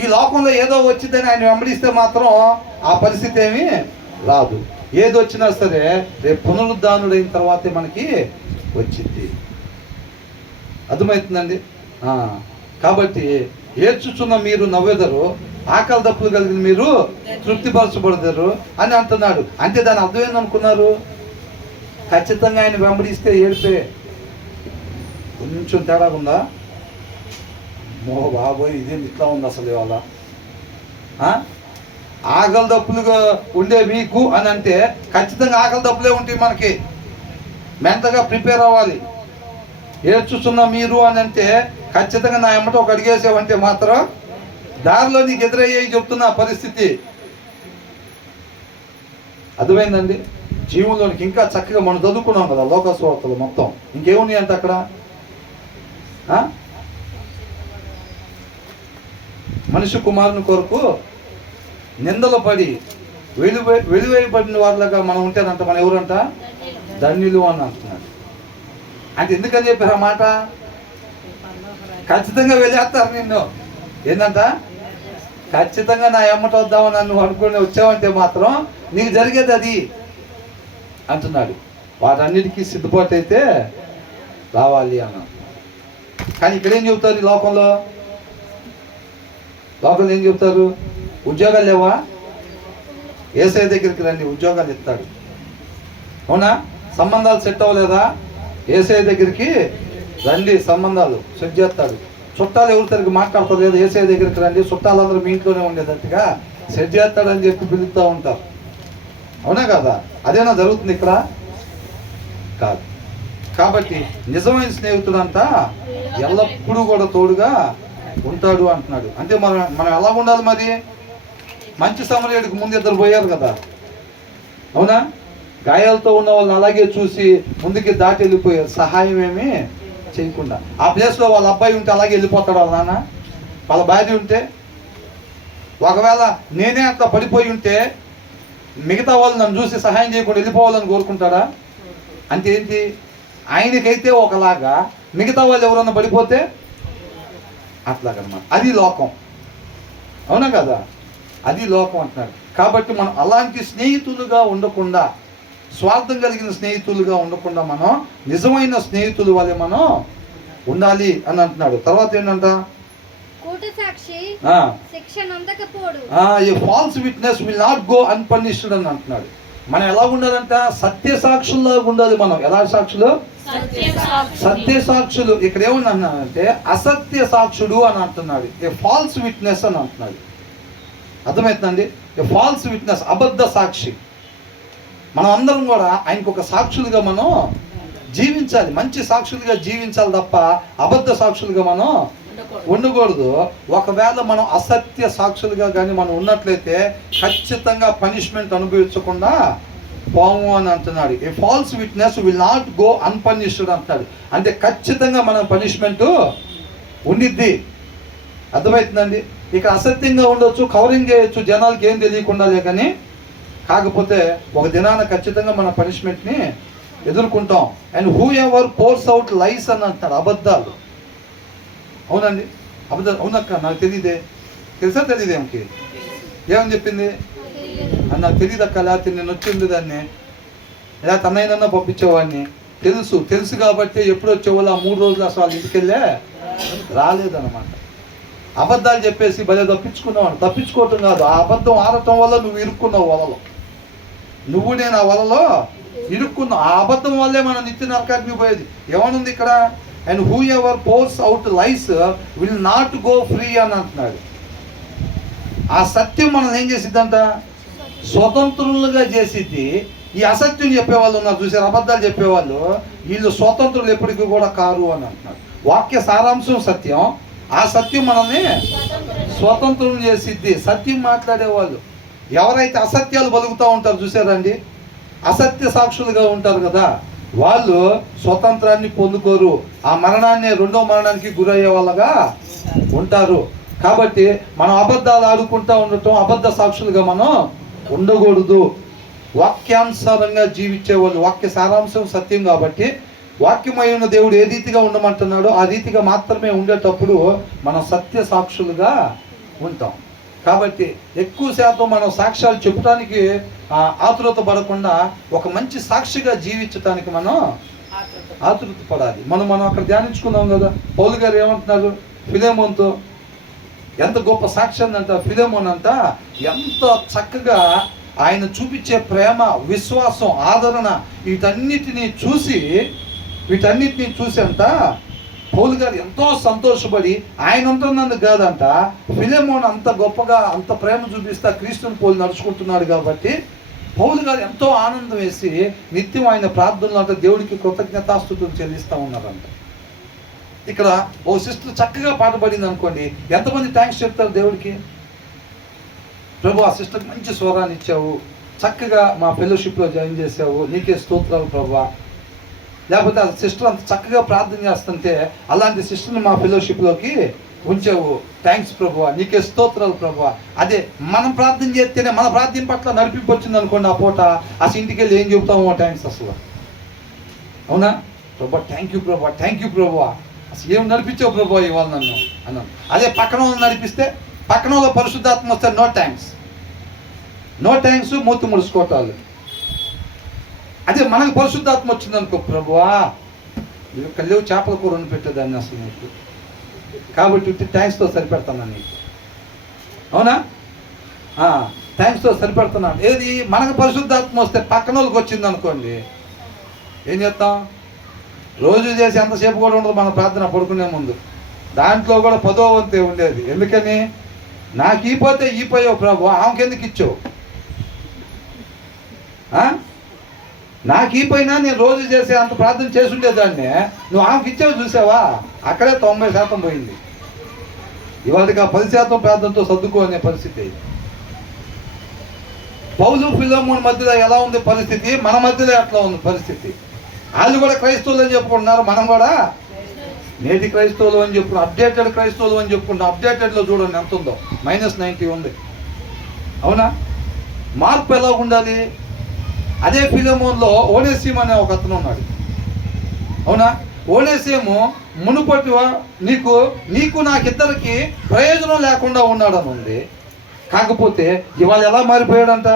ఈ లోకంలో ఏదో వచ్చిందని ఆయన వెంబడిస్తే మాత్రం ఆ పరిస్థితి ఏమీ రాదు. ఏది వచ్చినా సరే రేపు పునరుద్ధానుడైన తర్వాతే మనకి వచ్చింది. అర్థమవుతుందండి? కాబట్టి ఏడ్చుచున్న మీరు నవ్వెదరు, ఆకలి దప్పులు కలిగిన మీరు తృప్తిపరచబడతారు అని అంటున్నాడు. అంటే దాని అర్థం ఏందనుకున్నారు? ఖచ్చితంగా ఆయన వెంబడిస్తే ఏడిపే. కొంచెం తేడా ఉందా? మో బాబోయ్ ఇదేం ఇట్లా ఉంది అసలు ఇవాళ. ఆకలి దప్పులుగా ఉండే మీకు అని అంటే ఖచ్చితంగా ఆకలి దప్పులే ఉంటాయి మనకి. మెంతగా ప్రిపేర్ అవ్వాలి. ఏడ్చుస్తున్న మీరు అని అంటే ఖచ్చితంగా నా ఎమ్మట ఒక అడిగేసావంటే మాత్రం దారిలో నీకు ఎదురయ్యాయి చెప్తున్న పరిస్థితి. అర్థమైందండి? జీవంలోనికి ఇంకా చక్కగా మనం చదువుకున్నాం కదా లోకస్వార్తలు మొత్తం. ఇంకేమున్నాయి అంటే అక్కడ మనిషి కుమారుని కొరకు నిందలు పడి వెలివేయబడిన వాళ్ళగా మనం ఉంటేనంట మనం ఎవరంట ధన్యులు అని అంటున్నాడు. అంటే ఎందుకని చెప్పారు ఆ మాట? ఖచ్చితంగా వెళ్ళేస్తారు నిన్ను. ఏంటంట, ఖచ్చితంగా నా ఎమ్మట వద్దామని నన్ను అనుకుని వచ్చావంటే మాత్రం నీకు జరిగేది అది అంటున్నాడు. వాటన్నిటికీ సిద్ధపాటు అయితే రావాలి అన్న. కానీ ఇక్కడ ఏం చెబుతారు, ఈ లోకంలో ఏం చెబుతారు? ఉద్యోగాలు లేవా? ఏసఐ దగ్గరికి రండి, ఉద్యోగాలు ఇస్తాడు. అవునా? సంబంధాలు సెట్ అవ్వలేదా? ఏసఐ దగ్గరికి రండి, సంబంధాలు సెట్ చేస్తాడు. చుట్టాలు ఎవరి దగ్గరికి మాట్లాడతారు లేదా? ఏసఐ దగ్గరికి రండి, చుట్టాలందరూ మీ ఇంట్లోనే ఉండేటట్టుగా సెట్ చేస్తాడని చెప్పి పిలుస్తూ ఉంటారు. అవునా కదా? అదేనా జరుగుతుంది ఇక్కడ? కాదు. కాబట్టి నిజమైన స్నేహితుడు అంతా ఎల్లప్పుడూ కూడా తోడుగా ఉంటాడు అంటున్నాడు. అంటే మనం ఎలా ఉండాలి మరి? మంచి సమరయుడికి ముందు ఇద్దరు పోయారు కదా, అవునా? గాయాలతో ఉన్న వాళ్ళని అలాగే చూసి ముందుకి దాటి వెళ్ళిపోయారు, సహాయం ఏమీ చేయకుండా. ఆ ప్లేస్లో వాళ్ళ అబ్బాయి ఉంటే అలాగే వెళ్ళిపోతాడు, వాళ్ళ నాన్న, వాళ్ళ భార్య ఉంటే. ఒకవేళ నేనే అట్లా పడిపోయి ఉంటే మిగతా వాళ్ళు నన్ను చూసి సహాయం చేయకుండా వెళ్ళిపోవాలని కోరుకుంటాడా? అంటే ఏంటి, ఆయనకైతే ఒకలాగా, మిగతా వాళ్ళు ఎవరన్నా పడిపోతే అట్లాగనమాట. అది లోకం. అవునా కదా? అది లోకం అంటున్నాడు. కాబట్టి మనం అలాంటి స్నేహితులుగా ఉండకుండా, స్వార్థం కలిగిన స్నేహితులుగా ఉండకుండా మనం నిజమైన స్నేహితుల వల్లే మనం ఉండాలి అని అంటున్నాడు. తర్వాత ఏంటంట, ఏ falls witness will not go అన్పనిష్డ్ అని అంటున్నాడు. మనం ఎలా ఉండాలంట? సత్య సాక్షుల్లాగా ఉండాలి. మనం ఎలా సాక్షులు? సత్య సాక్షులు. ఇక్కడ ఏమన్నానంటే అసత్య సాక్షుడు అని అంటున్నాడు. ఏ ఫాల్స్ విట్నెస్ అని అంటున్నాడు. అర్థమవుతుందండి? ఏ ఫాల్స్ విట్నెస్, అబద్ధ సాక్షి. మనం అందరం కూడా ఆయనకు ఒక సాక్షులుగా మనం జీవించాలి, మంచి సాక్షులుగా జీవించాలి తప్ప అబద్ధ సాక్షులుగా మనం ఉండకూడదు. ఒకవేళ మనం అసత్య సాక్షులుగా కానీ మనం ఉన్నట్లయితే ఖచ్చితంగా పనిష్మెంట్ అనుభవించకుండా పోము అని అంటున్నాడు. ఏ falls witness will not go అన్పనిష్డ్ అంటున్నాడు. అంటే ఖచ్చితంగా మనం పనిష్మెంట్ ఉండిద్ది. అర్థమవుతుందండి? ఇక అసత్యంగా ఉండొచ్చు, కవరింగ్ చేయొచ్చు, జనాలకి ఏం తెలియకుండాలే, కానీ కాకపోతే ఒక దినాన ఖచ్చితంగా మన పనిష్మెంట్ని ఎదుర్కొంటాం. And whoever pours out lies అని అంటున్నాడు, అబద్ధాలు. అవునండి, అబద్ధాలు. అవునక్క, నాకు తెలియదే. తెలుసా? తెలియదేమికి? ఏమని చెప్పింది? నాకు తెలియదు అక్క, లేకపోతే నేను వచ్చింది దాన్ని, ఇలా తనైనా పంపించేవాడిని. తెలుసు కాబట్టి ఎప్పుడు వచ్చేవాళ్ళు ఆ 3 రోజులు అసలు వాళ్ళ ఇంటికి వెళ్ళే రాలేదన్నమాట. అబద్ధాలు చెప్పేసి భలే తప్పించుకున్నావు. తప్పించుకోవటం కాదు, ఆ అబద్ధం ఆడటం వల్ల నువ్వు ఇరుక్కున్నావు వలలో. నేను ఆ వలలో ఇరుక్కున్నావు. ఆ అబద్ధం వల్లే మనం నిత్య నరకానికి పోయేది. ఏమనుంది ఇక్కడ? And whoever pours out lies will not go free అని అంటున్నాడు. ఆ సత్యం మనం ఏం చేసిద్దంట? స్వతంత్రులుగా చేసిద్ది. ఈ అసత్యం చెప్పేవాళ్ళు ఉన్నారు చూసారు, అబద్ధాలు చెప్పేవాళ్ళు, వీళ్ళు స్వతంత్రులు ఎప్పటికీ కూడా కారు అని అంటున్నాడు. వాక్య సారాంశం సత్యం. ఆ సత్యం మనల్ని స్వతంత్రం చేసిద్ది. సత్యం మాట్లాడేవాళ్ళు ఎవరైతే అసత్యాలు బలుగుతూ ఉంటారు చూసారండి, అసత్య సాక్షులుగా ఉంటారు కదా, వాళ్ళు స్వతంత్రాన్ని పొందుకోరు. ఆ మరణాన్ని, 2వ మరణానికి గురయ్యే వాళ్ళగా ఉంటారు. కాబట్టి మనం అబద్ధాలు ఆడుకుంటూ ఉండటం, అబద్ధ సాక్షులుగా మనం ఉండకూడదు. వాక్యానుసారంగా జీవించేవాళ్ళు, వాక్య సారాంశం సత్యం కాబట్టి వాక్యమైన దేవుడు ఏ రీతిగా ఉండమంటున్నాడో ఆ రీతిగా మాత్రమే ఉండేటప్పుడు మనం సత్య సాక్షులుగా ఉంటాం. కాబట్టి ఎక్కువ శాతం మనం సాక్ష్యాలు చెప్పడానికి ఆతురత పడకుండా ఒక మంచి సాక్షిగా జీవించడానికి మనం ఆతురత పడాలి. మనం అక్కడ ధ్యానించుకున్నాం కదా, పౌలు గారు ఏమంటున్నారు ఫిలెమోన్తో? ఎంత గొప్ప సాక్షి అంట ఫిలెమోన్ అంట. ఎంత చక్కగా ఆయన చూపించే ప్రేమ, విశ్వాసం, ఆదరణ, వీటన్నిటినీ చూసి అంట పౌలు గారు ఎంతో సంతోషపడి, ఆయన ఉంటున్నందుకు కాదంట, ఫిలెమోన్ అంత గొప్పగా అంత ప్రేమ చూపిస్తా క్రీస్తుని పోలి నడుచుకుంటున్నాడు కాబట్టి పౌలు గారు ఎంతో ఆనందం వేసి నిత్యం ఆయన ప్రార్థనలు అంటే దేవుడికి కృతజ్ఞతాస్తుతులు చెల్లిస్తూ ఉన్నారంట. ఇక్కడ ఓ సిస్టర్ చక్కగా పాట పడింది అనుకోండి, ఎంతమంది థ్యాంక్స్ చెప్తారు దేవుడికి? ప్రభు, ఆ సిస్టర్కి మంచి స్వరాన్ని ఇచ్చావు, చక్కగా మా ఫెలోషిప్లో జాయిన్ చేసావు, నీకే స్తోత్రాలు ప్రభు. లేకపోతే ఆ సిస్టర్ అంత చక్కగా ప్రార్థన చేస్తుంటే అలాంటి సిస్టర్ని మా ఫెలోషిప్లోకి ఉంచావు, థ్యాంక్స్ ప్రభు, నీకే స్తోత్రాలు ప్రభు. అదే మనం ప్రార్థన చేస్తేనే మన ప్రార్థన పట్ల నడిపింపు వచ్చింది అనుకోండి, ఆ పూట అసలు ఇంటికి వెళ్ళి ఏం చెబుతామో థ్యాంక్స్ అసలు. అవునా? ప్రభు థ్యాంక్ యూ ప్రభు, థ్యాంక్ యూ ప్రభు అసలు ఏం నడిపించావు ప్రభు ఇవాళ నన్ను అన్నాను. అదే పక్కన వాళ్ళు నడిపిస్తే పక్కన వాళ్ళు పరిశుద్ధాత్మ వస్తే నో థ్యాంక్స్, నో థ్యాంక్స్, మూతి ముడుచుకోవటాలు. అదే మనకు పరిశుద్ధాత్మ వచ్చిందనుకో, ప్రభువా ఇక్కడ లేవు చేపల కూర వండి పెట్టేదాన్ని అసలు నీకు, కాబట్టి థ్యాంక్స్తో సరిపెడతాను నీకు. అవునా? థ్యాంక్స్తో సరిపెడుతున్నాను. ఏది మనకు పరిశుద్ధాత్మ వస్తే పక్కన వాళ్ళకి వచ్చింది అనుకోండి, ఏం చేస్తాం? రోజు చేసి ఎంతసేపు కూడా ఉండదు మన ప్రార్థన పడుకునే ముందు. దాంట్లో కూడా 10వ వంతే ఉండేది. ఎందుకని? నాకు ఈపోతే ఈపోయావు ప్రభు, ఆమెకెందుకు ఇచ్చావు? నాకు ఈపోయినా నేను రోజు చేసే అంత ప్రార్థన చేసి ఉండేదాన్ని, నువ్వు ఆమెకి ఇచ్చావు చూసావా, అక్కడే 90% పోయింది. ఇవాళకి 10% ప్రార్థనతో సర్దుకోనే పరిస్థితి. పౌలు ఫిలోమోను మధ్యలో ఎలా ఉంది పరిస్థితి, మన మధ్యలో ఎట్లా ఉంది పరిస్థితి. వాళ్ళు కూడా క్రైస్తవులు అని చెప్పుకుంటున్నారు, మనం కూడా నేటి క్రైస్తవులు అని చెప్పుకున్నాం, అప్డేటెడ్ క్రైస్తవులు అని చెప్పుకుంటాం. అప్డేటెడ్లో చూడండి ఎంత ఉందో, -90 ఉంది. అవునా? మార్పు ఎలా ఉండాలి? అదే ఫిలోమోన్లో ఓనేసిము అనే ఒక అతను ఉన్నాడు. అవునా? ఓనేసిము మునుపటి నీకు నాకిద్దరికి ప్రయోజనం లేకుండా ఉన్నాడని ఉంది. కాకపోతే ఇవాళ ఎలా మారిపోయాడంట?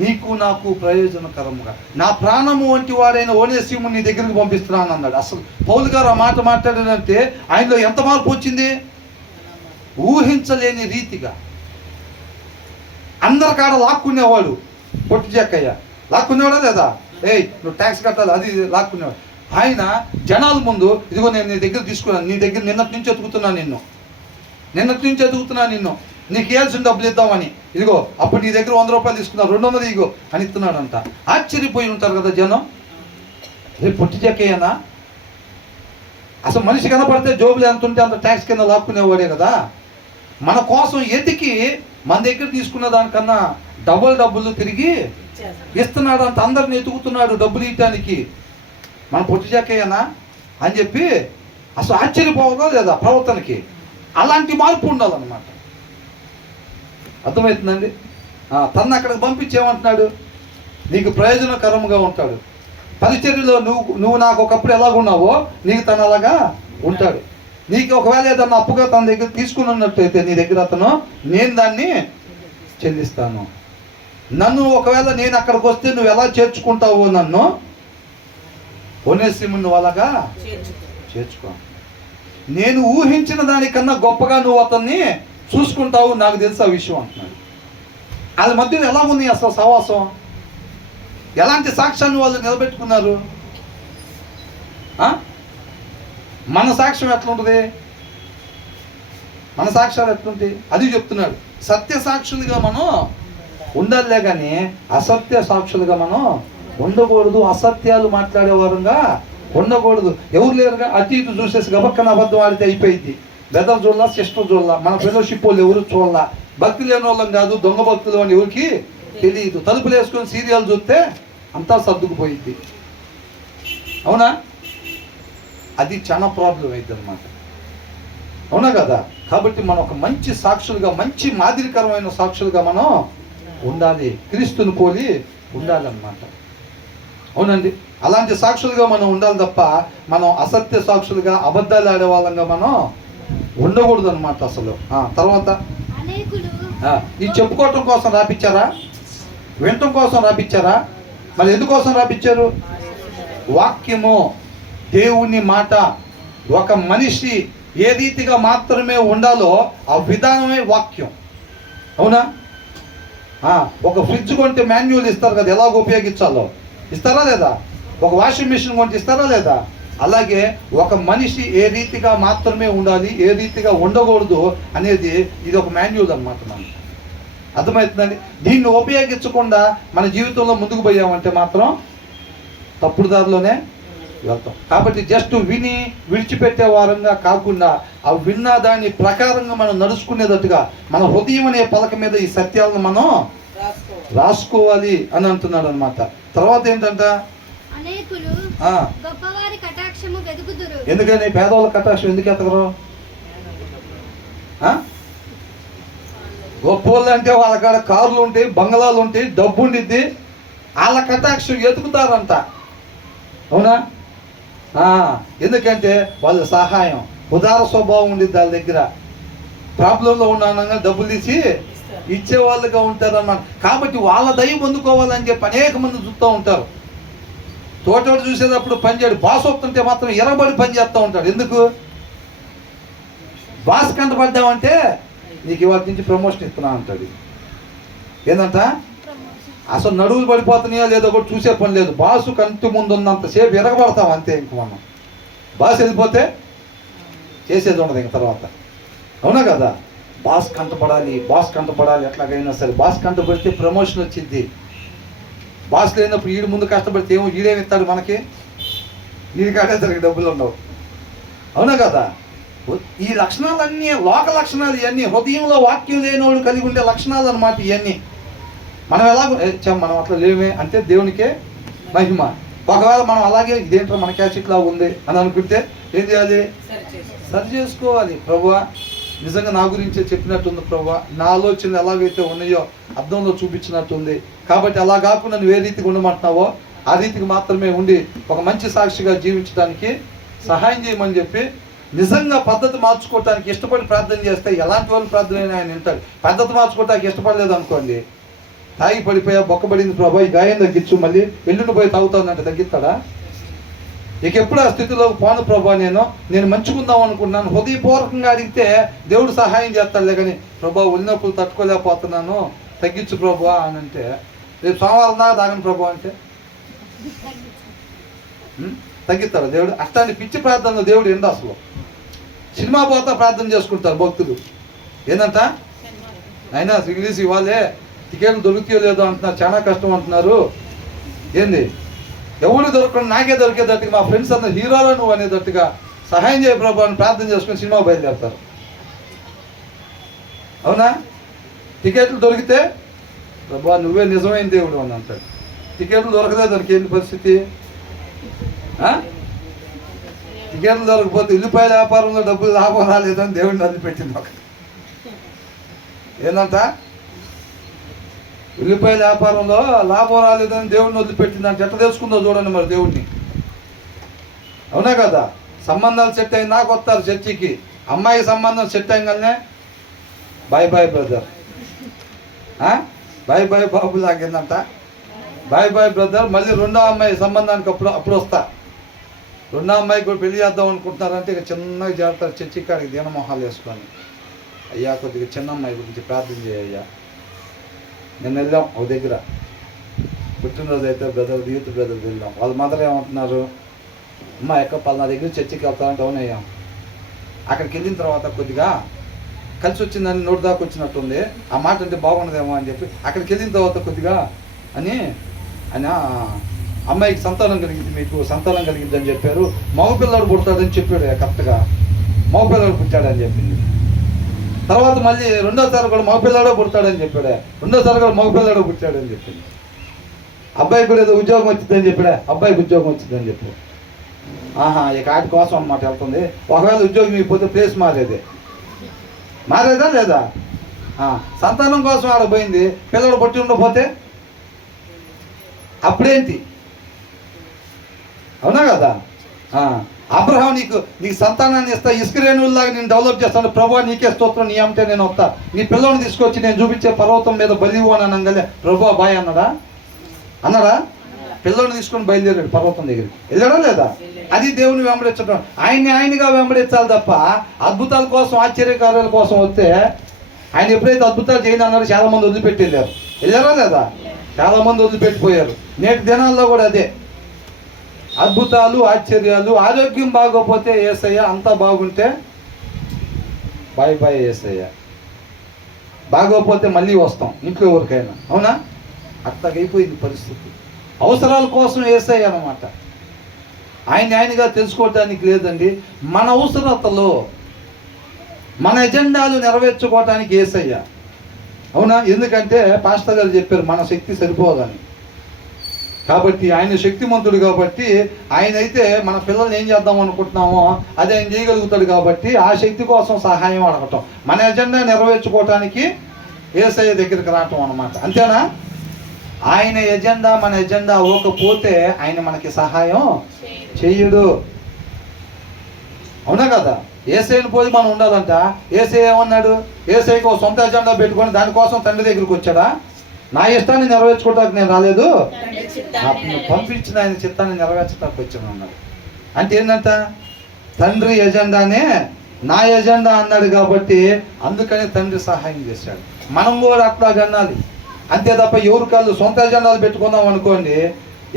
నీకు నాకు ప్రయోజనకరంగా, నా ప్రాణము వంటి వాడైన ఓనేసిము నీ దగ్గరికి పంపిస్తున్నాను అన్నాడు. అసలు పౌలు గారు ఆ మాట మాట్లాడాడంటే ఆయనలో ఎంత మార్పు వచ్చింది? ఊహించలేని రీతిగా. అందరి కాడ లాక్కునేవాడు, పొట్టి చెక్కయ్య లాక్కునేవాడా లేదా? నువ్వు ట్యాక్స్ కట్టాలి, అది లాక్కునేవాడు. ఆయన జనాల ముందు, ఇదిగో నేను నీ దగ్గర తీసుకున్నాను, నీ దగ్గర నిన్నటి నుంచి ఎదుగుతున్నాను నిన్ను, నీకు ఇవ్వాల్సిన డబ్బులు ఇద్దామని, ఇదిగో అప్పుడు నీ దగ్గర 100 రూపాయలు తీసుకున్నావు, 200 ఇగో అని ఇస్తున్నాడంట. ఆశ్చర్యపోయి ఉంటారు కదా జనం. రేపు పొట్టి చెక్కయ్యనా? అసలు మనిషి కనపడితే జోబులు ఎంత ఉంటే అంత ట్యాక్స్ కింద లాక్కునేవాడే కదా. మన కోసం ఎతికి మన దగ్గర తీసుకున్న దానికన్నా డబ్బులు తిరిగి ఇస్తున్నాడు అంత, అందరిని ఎతుకుతున్నాడు డబ్బులు ఇవ్వటానికి. మన పొట్టి చెక్కయ్యనా అని చెప్పి అసలు ఆశ్చర్యపోవదా లేదా ప్రవర్తనకి? అలాంటి మార్పు ఉండాలన్నమాట. అర్థమవుతుందండి? తను అక్కడికి పంపించేమంటున్నాడు, నీకు ప్రయోజనకరంగా ఉంటాడు. పరిచర్యలో నువ్వు నాకు ఒకప్పుడు ఎలాగున్నావో నీకు తను అలాగా ఉంటాడు. నీకు ఒకవేళ ఏదన్నా అప్పుగా తన దగ్గర తీసుకుని ఉన్నట్టయితే నీ దగ్గర అతను, నేను దాన్ని చెల్లిస్తాను. నన్ను ఒకవేళ నేను అక్కడికి వస్తే నువ్వు ఎలా చేర్చుకుంటావో నన్ను, ఓనేసిము నువ్వు అలాగా చేర్చుకో. నేను ఊహించిన దానికన్నా గొప్పగా నువ్వు అతన్ని చూసుకుంటావు, నాకు తెలుసు ఆ విషయం అంటున్నాడు. వాళ్ళ మధ్యలో ఎలా ఉంది అసలు సహవాసం? ఎలాంటి సాక్ష్యాన్ని వాళ్ళు నిలబెట్టుకున్నారు? మన సాక్ష్యం ఎట్లుంటుంది? మన సాక్ష్యాలు ఎట్లుంటాయి? అది చెప్తున్నాడు. సత్య సాక్షులుగా మనం ఉండాలే కానీ అసత్య సాక్షులుగా మనం ఉండకూడదు. అసత్యాలు మాట్లాడేవారుగా ఉండకూడదు. ఎవరు లేరుగా అటు ఇటు చూసేసి గబక్కన అబద్ధం ఆడితే అయిపోయింది. బెదర్ చూడాల, సిస్టర్ చూడాల, మన ఫెలోషిప్ వాళ్ళు ఎవరు చూడాల. భక్తి లేని వాళ్ళం కాదు, దొంగ భక్తులు అని ఎవరికి తెలియదు. తలుపులు వేసుకొని సీరియల్ చూస్తే అంతా సర్దుకుపోయింది. అవునా? అది చాలా ప్రాబ్లం అయింది అన్నమాట. అవునా కదా? కాబట్టి మనం ఒక మంచి సాక్షులుగా, మంచి మాదిరికరమైన సాక్షులుగా మనం ఉండాలి. క్రీస్తుని పోలి ఉండాలన్నమాట. అవునండి, అలాంటి సాక్షులుగా మనం ఉండాలి తప్ప మనం అసత్య సాక్షులుగా, అబద్ధాలు ఆడే వాళ్ళంగా మనం ఉండకూడదు అనమాట అసలు. తర్వాత ఈ చెప్పుకోవటం కోసం రాపిచ్చారా? వినటం కోసం రాపిచ్చారా? మరి ఎందుకోసం రాపిచ్చారు? వాక్యము, దేవుని మాట, ఒక మనిషి ఏ రీతిగా మాత్రమే ఉండాలో ఆ విధానమే వాక్యం. అవునా? ఒక ఫ్రిడ్జ్ కొంటే మాన్యువల్ ఇస్తారు కదా, ఎలాగ ఉపయోగించాలో ఇస్తారా లేదా? ఒక వాషింగ్ మిషన్ కొంటే ఇస్తారా లేదా? అలాగే ఒక మనిషి ఏ రీతిగా మాత్రమే ఉండాలి, ఏ రీతిగా ఉండకూడదు అనేది ఇది ఒక మాన్యువల్ అన్నమాట. మనకి అర్థమవుతుందండి? దీన్ని ఉపయోగించకుండా మన జీవితంలో ముందుకు పోయామంటే మాత్రం తప్పుడు దారిలోనే వెళ్తాం. కాబట్టి జస్ట్ విని విడిచిపెట్టే వారంగా కాకుండా ఆ విన్న దాని ప్రకారంగా మనం నడుచుకునేటట్టుగా మన హృదయం అనే పలక మీద ఈ సత్యాలను మనం రాసుకోవాలి అని అంటున్నాడు అనమాట. తర్వాత ఏంటంట, ఎందుకని పేదవాళ్ళ కటాక్షం ఎందుకు ఎతగరు? గొప్పోళ్ళు అంటే వాళ్ళ కాడ కార్లు ఉంటాయి, బంగ్లాలు ఉంటాయి, డబ్బు ఉండిద్ది, వాళ్ళ కటాక్షం ఎతుకుతారంట. అవునా? ఎందుకంటే వాళ్ళ సహాయం ఉదార స్వభావం ఉండేది వాళ్ళ దగ్గర. ప్రాబ్లంలో ఉన్నానగా డబ్బులు తీసి ఇచ్చేవాళ్ళుగా ఉంటారన్నమాట. కాబట్టి వాళ్ళ దయ పొందుకోవాలని చెప్పి అనేక మంది చూస్తూ ఉంటారు. తోటోడు చూసేటప్పుడు పని చేయడు, బాస్ వస్తుంటే మాత్రం ఎరబడి పని చేస్తూ ఉంటాడు. ఎందుకు? బాస్ కంటపడ్డామంటే నీకు ఇవాళ నుంచి ప్రమోషన్ ఇస్తున్నా అంటాడు. ఏందంట? అసలు నడువులు పడిపోతున్నాయో లేదో కూడా చూసే పని లేదు. బాసు కంటి ముందు ఉన్నంతసేపు ఎరగబడతాం అంతే. ఇంక మనం బాస్ వెళ్ళిపోతే చేసేది ఉండదు ఇంక తర్వాత. అవునా కదా? బాస్ కంటపడాలి, బాస్ కంటపడాలి, ఎట్లాగైనా సరే బాస్ కంటపడితే ప్రమోషన్ వచ్చింది. బాస్ లేనప్పుడు ఈడు ముందు కష్టపడితే ఏమో ఈడేమి ఇస్తాడు మనకి? ఈడి కాడే సరిగ్గా డబ్బులు ఉండవు. అవునా కదా? ఈ లక్షణాలన్నీ లోక లక్షణాలు, ఇవన్నీ హృదయంలో వాక్యం లేనివాడు కలిగి ఉండే లక్షణాలు అన్నమాట. ఇవన్నీ మనం మనం అట్లా లేమే అంటే దేవునికే మహిమ. ఒకవేళ మనం అలాగే ఇదేంటో మన క్యాసెట్ లాగా ఉంది అని అనుకుంటే ఏం చేయాలి? సరి చేసుకోవాలి. ప్రభువా నిజంగా నా గురించే చెప్పినట్టుంది ప్రభువా, నా ఆలోచనలు ఎలాగైతే ఉన్నాయో అర్థంలో చూపించినట్టుంది. కాబట్టి అలా కాకుండా నువ్వు ఏ రీతిగా ఉండమంటున్నావో ఆ రీతికి మాత్రమే ఉండి ఒక మంచి సాక్షిగా జీవించడానికి సహాయం చేయమని చెప్పి నిజంగా పద్ధతి మార్చుకోవటానికి ఇష్టపడి ప్రార్థన చేస్తే ఎలాంటి వాళ్ళు ప్రార్థన అయినా ఆయన వింటాడు. పద్ధతి మార్చుకోవటానికి ఇష్టపడలేదు అనుకోండి, తాగి పడిపోయా బొక్కబడింది ప్రభా ఈ గాయం తగ్గించు, మళ్ళీ ఎల్లుండి పోయి తాగుతానంటే తగ్గిస్తాడా? ఇక ఎప్పుడు ఆ స్థితిలో పోను ప్రభా, నేను మంచుకుందాం అనుకున్నాను హృదయపూర్వకంగా అడిగితే దేవుడు సహాయం చేస్తాడులే. కానీ ప్రభా ఒళ్ళినప్పుడు తట్టుకోలేకపోతున్నాను తగ్గించు ప్రభా అని అంటే, రేపు సోమవారం దాకా తాగను ప్రభా అంటే తగ్గిస్తాడు దేవుడు? అట్లాంటి పిచ్చి ప్రార్థనలో దేవుడు ఏంటి అసలు? సినిమా పోతా ప్రార్థన చేసుకుంటారు భక్తులు. ఏంటంట? అయినా రిలీజ్ ఇవ్వాలే, టికెట్లు దొరుకుతాయో లేదో అంటున్నారు, చాలా కష్టం అంటున్నారు. ఏంది? ఎవరు దొరకకుండా నాకే దొరికేటట్టుగా మా ఫ్రెండ్స్ అందరూ హీరోలు నువ్వు అనేటట్టుగా సహాయం చేయ ప్రభు అని ప్రార్థన చేసుకుని సినిమా బయలుదేరుతారు. అవునా? టికెట్లు దొరికితే ప్రభు నువ్వే నిజమైన దేవుడు అని అంటాడు. టికెట్లు దొరకలేదు దానికి ఏంటి పరిస్థితి? టికెట్లు దొరకపోతే ఉల్లిపాయల వ్యాపారంలో డబ్బులు లాభం రాలేదని దేవుడిని వదిలిపెట్టింది ఒక. ఏందంట? ఉల్లిపాయల వ్యాపారంలో లాభం రాలేదని దేవుడిని వదిలిపెట్టింది అంటే ఎట్లా తెలుసుకుందో చూడండి మరి దేవుడిని. అవునా కదా? సంబంధాలు సెట్ అయిన నాకు వస్తారు చర్చికి, అమ్మాయి సంబంధం సెట్ అయ్యగానే bye bye brother, bye bye బాబు లాగిందంట, బాయ్ బాయ్ బ్రదర్. మళ్ళీ రెండో అమ్మాయి సంబంధానికి అప్పుడు వస్తా. రెండో అమ్మాయికి కూడా పెళ్లి చేద్దాం అనుకుంటున్నారంటే ఇక చిన్నగా చేస్తారు చర్చి కాడికి దీనమొహాలు వేసుకొని, అయ్యా కొద్దిగా చిన్న అమ్మాయి గురించి ప్రార్థన చేయ్యా. నేను వెళ్ళాం ఒక దగ్గర, పుట్టినరోజు అయితే బ్రదర్ యూత్ బ్రదర్ వెళ్ళాం. వాళ్ళ మదర్ ఏమంటున్నారు, అమ్మ ఎక్క పలానా దగ్గర చర్చికి వెళ్తానంటే అవునయ్యాం. అక్కడికి వెళ్ళిన తర్వాత కొద్దిగా కలిసి వచ్చిందని నోటి దాకా వచ్చినట్టుంది, ఆ మాట అంటే బాగుండదేమో అని చెప్పి అక్కడికి వెళ్ళిన తర్వాత కొద్దిగా అని ఆయన అమ్మాయికి సంతానం కలిగింది, మీకు సంతానం కలిగింది అని చెప్పారు. మగపిల్లాడు పుడతాడని చెప్పాడు, కరెక్ట్గా మగపిల్లాడు పుట్టాడని చెప్పింది. తర్వాత మళ్ళీ రెండోసారి కూడా మగపిల్లాడో పుడతాడని చెప్పాడు, రెండోసారి కూడా మగపిల్లాడో పుట్టాడని చెప్పింది. అబ్బాయికి కూడా ఏదో ఉద్యోగం వచ్చిందని చెప్పాడా, అబ్బాయికి ఉద్యోగం వచ్చిందని చెప్పు. ఇక ఆటి కోసం అన్నమాట వెళ్తుంది. ఒకవేళ ఉద్యోగం ఇకపోతే ప్లేస్ మారేదా లేదా? సంతానం కోసం ఆడ పోయింది, పిల్లడు పుట్టి ఉండకపోతే అప్పుడేంటి? అవునా కదా? అబ్రహాం నీకు సంతానాన్ని ఇస్తా, ఇస్కరేణుల్లాగా నేను డెవలప్ చేస్తాను ప్రభు, నీకే స్తోత్రం, నీ అంటే నేను వస్తా, నీ పిల్లని తీసుకొచ్చి నేను చూపించే పర్వతం మీద బలివు అని అనగానే ప్రభు బాయ్ అన్నాడా? పిల్లని తీసుకొని బయలుదేరాడు పర్వతం దగ్గరికి. వెళ్ళాడా లేదా? అది దేవుని వెంబడించడం. ఆయనగా వెంబడించాలి తప్ప అద్భుతాల కోసం ఆశ్చర్యకార్యాల కోసం వస్తే ఆయన ఎప్పుడైతే అద్భుతాలు చేయని అన్నారో చాలా మంది వదిలిపెట్టి వెళ్ళారు. వెళ్ళారా లేదా? చాలా మంది వదిలిపెట్టిపోయారు. నేటి దినాల్లో కూడా అదే, అద్భుతాలు ఆశ్చర్యాలు. ఆరోగ్యం బాగోపోతే యేసయ్య, అంతా బాగుంటే బాయ్ బాయ్ యేసయ్య, బాగోపోతే మళ్ళీ వస్తాం ఇంట్లో ఎవరికైనా. అవునా? అట్లాగైపోయింది పరిస్థితి. అవసరాల కోసం యేసయ్య అన్నమాట. ఆయనగా తెలుసుకోవటానికి లేదండి. మన అవసరతలో మన ఎజెండాలు నెరవేర్చుకోవటానికి యేసయ్య. అవునా? ఎందుకంటే పాస్టర్ గారు చెప్పారు మన శక్తి సరిపోదని. కాబట్టి ఆయన శక్తిమంతుడు కాబట్టి ఆయన అయితే మన పిల్లల్ని ఏం చేద్దాం అనుకుంటున్నామో అది ఆయన చేయగలుగుతాడు. కాబట్టి ఆ శక్తి కోసం సహాయం అడగటం, మన ఎజెండా నెరవేర్చుకోవటానికి యేసయ్య దగ్గరికి రావటం అన్నమాట. అంతేనా? ఆయన ఎజెండా మన ఎజెండా అవ్వకపోతే ఆయన మనకి సహాయం చెయ్యడు. అవునా కదా? ఏసైని పోయి మనం ఉండాలంట. ఏసై ఏమన్నాడు? ఏసైకి ఒక సొంత ఎజెండా పెట్టుకొని దానికోసం తండ్రి దగ్గరికి వచ్చాడా? నా ఇష్టాన్ని నెరవేర్చుకోవడానికి నేను రాలేదు, పంపించిన ఆయన చిత్తాన్ని నెరవేర్చడానికి వచ్చాను అన్నాడు. అంటే ఏంటంట? తండ్రి ఎజెండానే నా ఎజెండా అన్నాడు కాబట్టి అందుకని తండ్రి సహాయం చేశాడు. మనం కూడా అట్లా అనాలి అంతే తప్ప ఎవరి కాళ్ళు సొంత ఎజెండాలు పెట్టుకుందాం అనుకోండి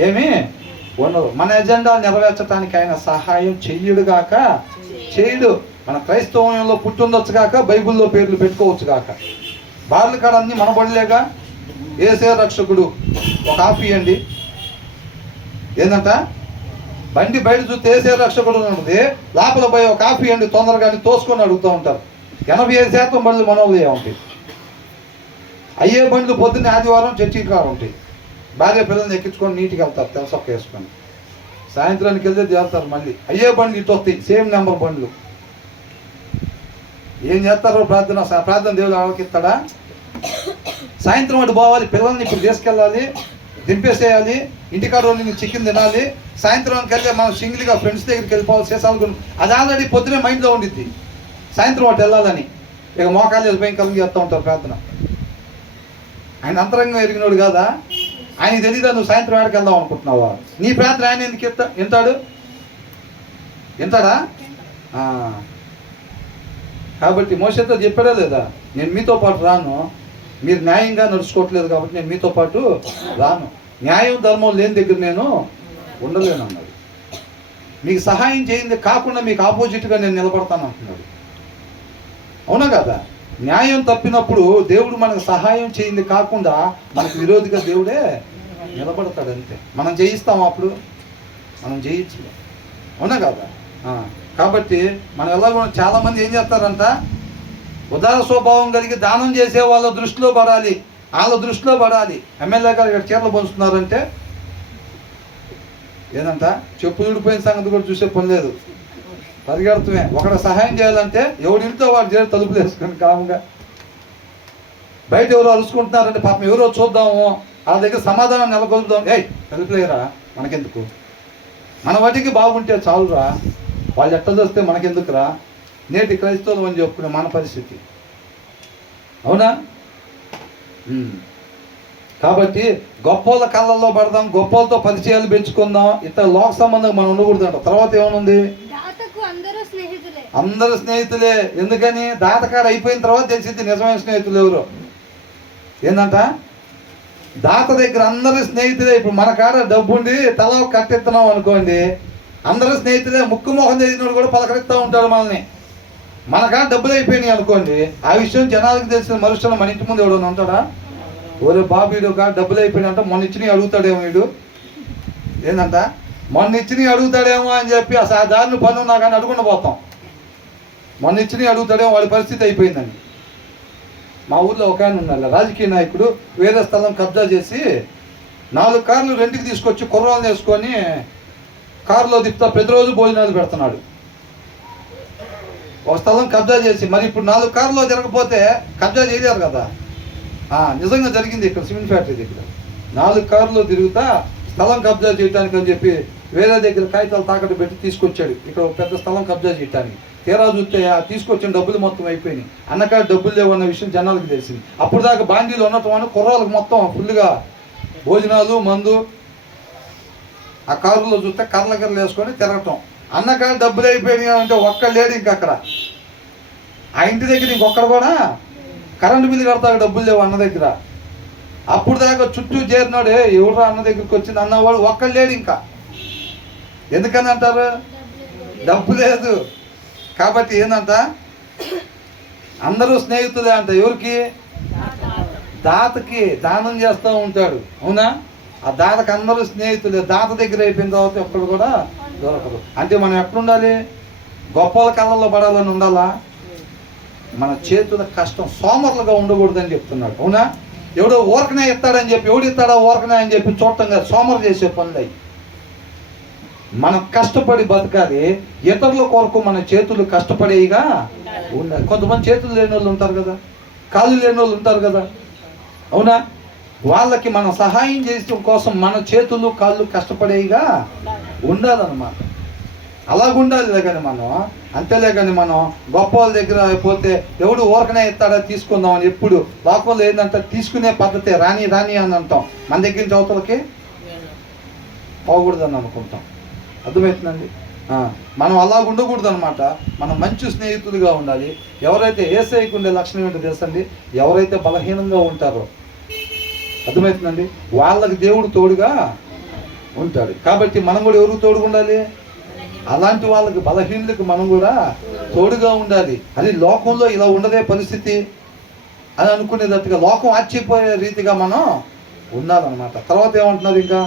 ఏమీ ఉండదు. మన ఎజెండా నెరవేర్చడానికి ఆయన సహాయం చెయ్యడు గాక చేయడు. మన క్రైస్తవంలో పుట్టుండొచ్చు గాక, బైబిల్లో పేర్లు పెట్టుకోవచ్చు గాక. బార్ల కాడ అన్నీ మన బడిలేగా. ఏసే రక్షకుడు ఒక కాఫీ అండి ఏంటంట? బండి బయట చూస్తే ఏసే రక్షకుడు ఉంటుంది, లోపల పోయి ఒక కాఫీ అండి తొందరగా తోసుకొని అడుగుతూ ఉంటారు. 85% బండ్లు మనోళ్ళే ఉంటాయి. అయ్యే బండ్లు పొద్దున్నే ఆదివారం చర్చికి కాడ ఉంటాయి. భార్య పిల్లల్ని ఎక్కించుకొని నీట్గా వెళ్తారు తెలసొక్క వేసుకొని. సాయంత్రానికి వెళ్తే తేలుతారు మళ్ళీ. అయ్యే బండ్లు ఇటు వస్తాయి, సేమ్ నెంబర్ బండ్లు. ఏం చేస్తారో ప్రార్థన దేవుడు ఆలకిస్తాడా? సాయంత్రం అటు పోవాలి, పిల్లల్ని ఇప్పుడు తీసుకెళ్ళాలి, దింపేసేయాలి, ఇంటికాడ నేను చికెన్ తినాలి, సాయంత్రానికి వెళ్ళి మనం సింగిల్గా ఫ్రెండ్స్ దగ్గరికి వెళ్ళిపోవాలి, చేసాలు. అది ఆల్రెడీ పొద్దునే మైండ్లో ఉండిద్ది. సాయంత్రం అటు వెళ్ళాలని ఇక మోకాలు వెళ్ళిపోయి కలిగి చేస్తూ ఉంటారు ప్రార్థన. ఆయన అంతరంగం ఎరిగినోడు కాదా? ఆయన తెలీదా నువ్వు సాయంత్రం ఏడకి వెళ్దాం అనుకుంటున్నావా? నీ ప్రార్థన ఆయన ఎందుకు వింటాడు? వింటాడా? కాబట్టి మోషేతో చెప్పాడా లేదా? నేను మీతో పాటు రాను, మీరు న్యాయంగా నడుచుకోవట్లేదు కాబట్టి నేను మీతో పాటు రాను, న్యాయం ధర్మం లేని దగ్గర నేను ఉండలేను అన్నాడు. మీకు సహాయం చేయింది కాకుండా మీకు ఆపోజిట్గా నేను నిలబడతాను అంటున్నాడు. అవునా కదా? న్యాయం తప్పినప్పుడు దేవుడు మనకు సహాయం చేయింది కాకుండా మనకు విరోధిగా దేవుడే నిలబడతాడు అంతే. మనం జయిస్తాం, అప్పుడు మనం జయించు. అవునా కదా? కాబట్టి మనం ఎలాగో చాలామంది ఏం చేస్తారంట, ఉదార స్వభావం కలిగి దానం చేసే వాళ్ళ దృష్టిలో పడాలి, వాళ్ళ దృష్టిలో పడాలి. ఎమ్మెల్యే గారు ఇక్కడ చీరలు పంచుతున్నారంటే ఏదంట చెప్పులు ఊడిపోయిన సంగతి కూడా చూసే పని లేదు, పరిగెడుతుమే. ఒకటి సహాయం చేయాలంటే ఎవరింట్లో వాడు చేరి తలుపులు వేసుకొని కాముగా. బయట ఎవరో అరుచుకుంటున్నారంటే పాపం ఎవరో చూద్దాము, వాళ్ళ దగ్గర సమాధానం నెలకొల్పుదాం. తలుపులేరా మనకెందుకు, మన వాటికి బాగుంటే చాలురా, వాళ్ళు ఎట్లా చూస్తే మనకెందుకురా. నేటి క్రైస్తవులు అని చెప్పుకునే మన పరిస్థితి. అవునా? కాబట్టి గొప్పల కళ్ళల్లో పడదాం, గొప్పలతో పరిచయాలు పెంచుకుందాం, ఇతర లోక సంబంధం మనం ఉండకూడదు అంట. తర్వాత ఏమనుంది? అందరూ స్నేహితులే. ఎందుకని? దాతకాడ అయిపోయిన తర్వాత తెలిసింది నిజమైన స్నేహితులు ఎవరు. ఏంటంట? దాత దగ్గర అందరూ స్నేహితులే. ఇప్పుడు మన కాడ డబ్బు ఉండి తల కట్టెత్తున్నాం అనుకోండి, అందరూ స్నేహితులే. ముక్కు మొహం తెలిసినోడు కూడా పలకరిస్తూ ఉంటాడు మనల్ని. మన కాడ డబ్బులు అయిపోయినాయి అనుకోండి, ఆ విషయం జనాలకు తెలిసిన మనుషులు మన ఇంటి ముందు ఎవడన్నా ఉంటాడా? ఓరే బాబు వీడు కాడ డబ్బులు అయిపోయినంట, మొన్న ఇచ్చినవి అడుగుతాడేమో వీడు. ఏంటంట? మొన్న ఇచ్చినవి అడుగుతాడేమో అని చెప్పి అసలు ఆ దారిని పన్ను ఉన్నా కానీ అడుగుండా పోతాం. మొన్న ఇచ్చినవి అడుగుతాడేమో, వాడి పరిస్థితి అయిపోయిందని. మా ఊర్లో ఒక ఆయన ఉన్నారు, రాజకీయ నాయకుడు, వేరే స్థలం కబ్జా చేసి 4 కార్లు రెంట్కి తీసుకొచ్చి కుర్రాలు వేసుకొని కారులో తిప్పుతా ప్రతిరోజు భోజనాలు పెడుతున్నాడు. ఒక స్థలం కబ్జా చేసి, మరి ఇప్పుడు 4 కార్లో తిరగకపోతే కబ్జా చేయలేరు కదా. నిజంగా జరిగింది ఇక్కడ సిమెంట్ ఫ్యాక్టరీ దగ్గర. 4 కార్లో తిరుగుతా స్థలం కబ్జా చేయడానికి అని చెప్పి వేరే దగ్గర కాగితాలు తాకట్టు పెట్టి తీసుకొచ్చాడు ఇక్కడ పెద్ద స్థలం కబ్జా చేయడానికి. తీరా చూస్తే తీసుకొచ్చిన డబ్బులు మొత్తం అయిపోయినాయి. అన్నకాడ డబ్బులు లేవన్న విషయం జనాలకు తెలిసింది. అప్పుడు దాకా బాండీలు ఉన్నటువంటి కుర్రాలకు మొత్తం ఫుల్గా భోజనాలు మందు. ఆ కారులో చూస్తే కర్రలు వేసుకొని తిరగటం. అన్నకాడ డబ్బులు అయిపోయినాయి అంటే ఒక్క లేడు ఇంక అక్కడ. ఆ ఇంటి దగ్గర ఇంకొక్కడ కూడా కరెంటు బిల్లు కడతాడు, డబ్బులు లేవు అన్న దగ్గర. అప్పుడు దాకా చుట్టూ చేరినాడు, ఎవరు అన్న దగ్గరికి వచ్చింది అన్నవాడు ఒక్క లేడు ఇంకా. ఎందుకని అంటారు? డబ్బు లేదు కాబట్టి. ఏందంట? అందరూ స్నేహితులే అంట. ఎవరికి? దాతకి. దానం చేస్తూ ఉంటాడు. అవునా? ఆ దాతకి అందరూ స్నేహితులే. దాత దగ్గర అయిపోయిన తర్వాత ఎప్పుడు కూడా దొరకదు. అంటే మనం ఎక్కడుండాలి? గొప్పల కళ్ళల్లో పడాలని ఉండాలా? మన చేతుల కష్టం సోమరులుగా ఉండకూడదని చెప్తున్నాడు. అవునా? ఎవడో ఊరకనే ఇస్తాడని చెప్పి, ఎవడు ఇస్తాడో ఊరకనే అని చెప్పి చూడటం కాదు, సోమరు చేసే పనులు. మనం కష్టపడి బతకాలి. ఇతరుల కొరకు మన చేతులు కష్టపడేవిగా ఉండాలి. కొంతమంది చేతులు లేని వాళ్ళు ఉంటారు కదా, కాళ్ళు లేని వాళ్ళు ఉంటారు కదా. అవునా? వాళ్ళకి మనం సహాయం చేయడం కోసం మన చేతులు కాళ్ళు కష్టపడేవిగా ఉండాలన్నమాట. అలాగుండాలి కానీ మనం, అంతేలే కానీ మనం గొప్ప వాళ్ళ దగ్గర పోతే ఎవడు ఊరకనే ఇస్తాడా తీసుకుందామని ఎప్పుడు లోకంలో ఏంటంటే తీసుకునే పద్ధతి రాని రాని అని అంటాం. మన దగ్గర నుంచి అవతలకి పోకూడదని అనుకుంటాం. అర్థమవుతుందండి? మనం అలా ఉండకూడదు అనమాట. మనం మంచి స్నేహితులుగా ఉండాలి. ఎవరైతే యేసయ్యకు ఉండే లక్షణం ఏంటో తెలుసండి, ఎవరైతే బలహీనంగా ఉంటారో, అర్థమవుతుందండి, వాళ్ళకి దేవుడు తోడుగా ఉంటాడు. కాబట్టి మనం కూడా ఎవరికి తోడుగా ఉండాలి? అలాంటి వాళ్ళకి, బలహీనులకు మనం కూడా తోడుగా ఉండాలి. అది లోకంలో ఇలా ఉండదే పరిస్థితి అని అనుకునేటట్టుగా, లోకం ఆశ్చర్యపోయే రీతిగా మనం ఉండాలన్నమాట. తర్వాత ఏమంటున్నారు ఇంకా,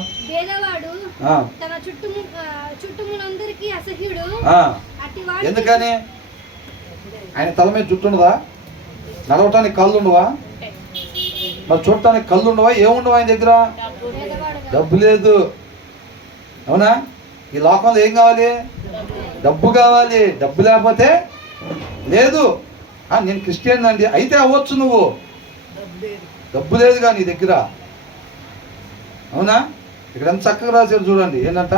ఎందుకని? ఆయన తల మీద జుట్టు ఉండదా? నడవటానికి కళ్ళు ఉండవా? మరి చూడటానికి కళ్ళు ఉండవా? ఏముండవా ఆయన దగ్గర? డబ్బు లేదు. అవునా? ఈ లోకంలో ఏం కావాలి? డబ్బు కావాలి. డబ్బు లేకపోతే లేదు. నేను క్రిస్టియన్ అండి అయితే అవ్వచ్చు నువ్వు, డబ్బు లేదుగా నీ దగ్గర. అవునా? ఇక్కడ ఎంత చక్కగా రాశారు చూడండి. ఏంటంట,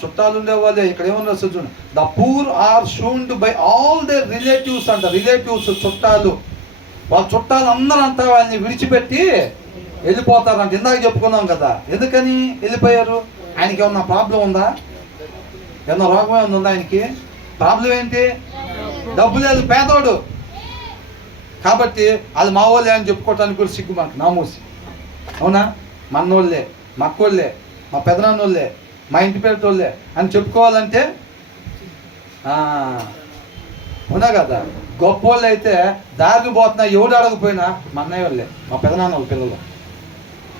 చుట్టాలు ఉండేవాళ్ళే. ఇక్కడ ఏమన్నా రాస్తారు చూడండి, the poor are shunned by all their relatives అంట. రిలేటివ్స్, చుట్టాలు. వాళ్ళ చుట్టాలు అందరూ అంతా వాళ్ళని విడిచిపెట్టి వెళ్ళిపోతారంట. ఇందాక చెప్పుకున్నాం కదా. ఎందుకని వెళ్ళిపోయారు? ఆయనకి ఏమన్నా ప్రాబ్లం ఉందా? ఏమన్నా రోగం ఏమన్నా ఉందా ఆయనకి? ప్రాబ్లం ఏంటి? డబ్బు లేదు, పేదోడు. కాబట్టి అది మా వాళ్ళే అని చెప్పుకోవటానికి కూడా సిగ్గు మనకు, నామూసి. అవునా? మన్నోళ్ళే, మా అక్కోళ్ళే, మా పెదనాన్నోళ్ళే, మా ఇంటి పేరుతోళ్ళే అని చెప్పుకోవాలంటే అవునా కదా? గొప్ప వాళ్ళు అయితే దారికి పోతున్నా ఎవడు అడగపోయినా మా అన్నయ్య వాళ్ళే, మా పెదనాన్న వాళ్ళ పిల్లలు.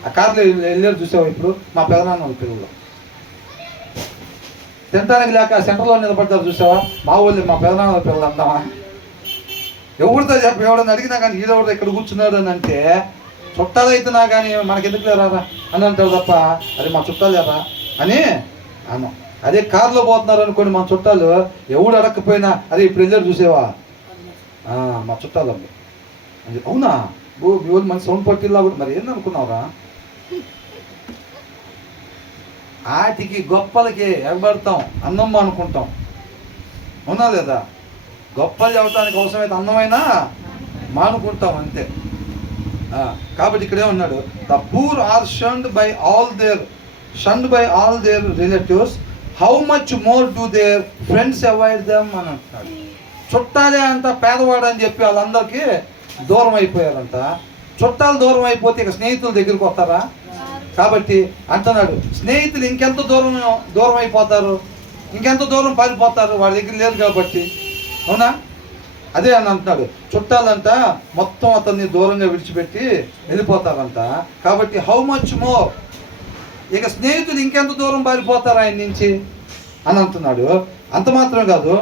ఆ కార్లో వెళ్ళారు చూసావా ఇప్పుడు? మా పెదనాన్న వాళ్ళ పిల్లలు. తినడానికి లేక సెంటర్లో నిలబడ్డారు చూసావా? మా ఊళ్ళో మా పెదనాన్న వాళ్ళ పిల్లలు అంటామా? ఎవరితో చెప్ప, ఎవడని అడిగినా కానీ ఈడెవడో ఇక్కడ కూర్చున్నాడు అని అంటే, చుట్టాలు అయితేనా కానీ మనకి ఎందుకు లేరా అని అంటారు తప్ప, అది మా చుట్టాలు లేరా అని అన్నాం. అదే కారులో పోతున్నారు అనుకోండి మన చుట్టాలు, ఎవడు అడగకపోయినా అదే ఇప్పుడు వెళ్ళారు చూసేవా మా చుట్టాలు అండి అని. అవునా? మీ వాళ్ళు మన సౌండ్ పట్టిల్లా కూడా. మరి ఏందనుకున్నావురా? ఆటికి గొప్పలకి ఎగబడతాం, అన్నమ్మ అనుకుంటాం. అవునా లేదా? గొప్పలు చెప్పడానికి అవసరమైతే అన్నమైనా మానుకుంటాం అంతే. కాబట్టి ఇక్కడే ఉన్నాడు, the poor are shunned by all their relatives, how much more do their friends avoid them అని అంటున్నాడు. చుట్టాలే అంత పేదవాడు అని చెప్పి వాళ్ళందరికీ దూరం అయిపోయారంట. చుట్టాలు దూరం అయిపోతే ఇక స్నేహితుల దగ్గరికి వస్తారా? కాబట్టి అంటున్నాడు, స్నేహితులు ఇంకెంత దూరం అయిపోతారు, ఇంకెంత దూరం పారిపోతారు, వాడి దగ్గర లేదు కాబట్టి. అవునా? అదే అని అంటున్నాడు, చుట్టాలంట మొత్తం అతన్ని దూరంగా విడిచిపెట్టి వెళ్ళిపోతారంట. కాబట్టి హౌ మచ్ మోర్, ఇక స్నేహితులు ఇంకెంత దూరం పారిపోతారు ఆయన నుంచి అని అంటున్నాడు. అంత మాత్రం కాదు,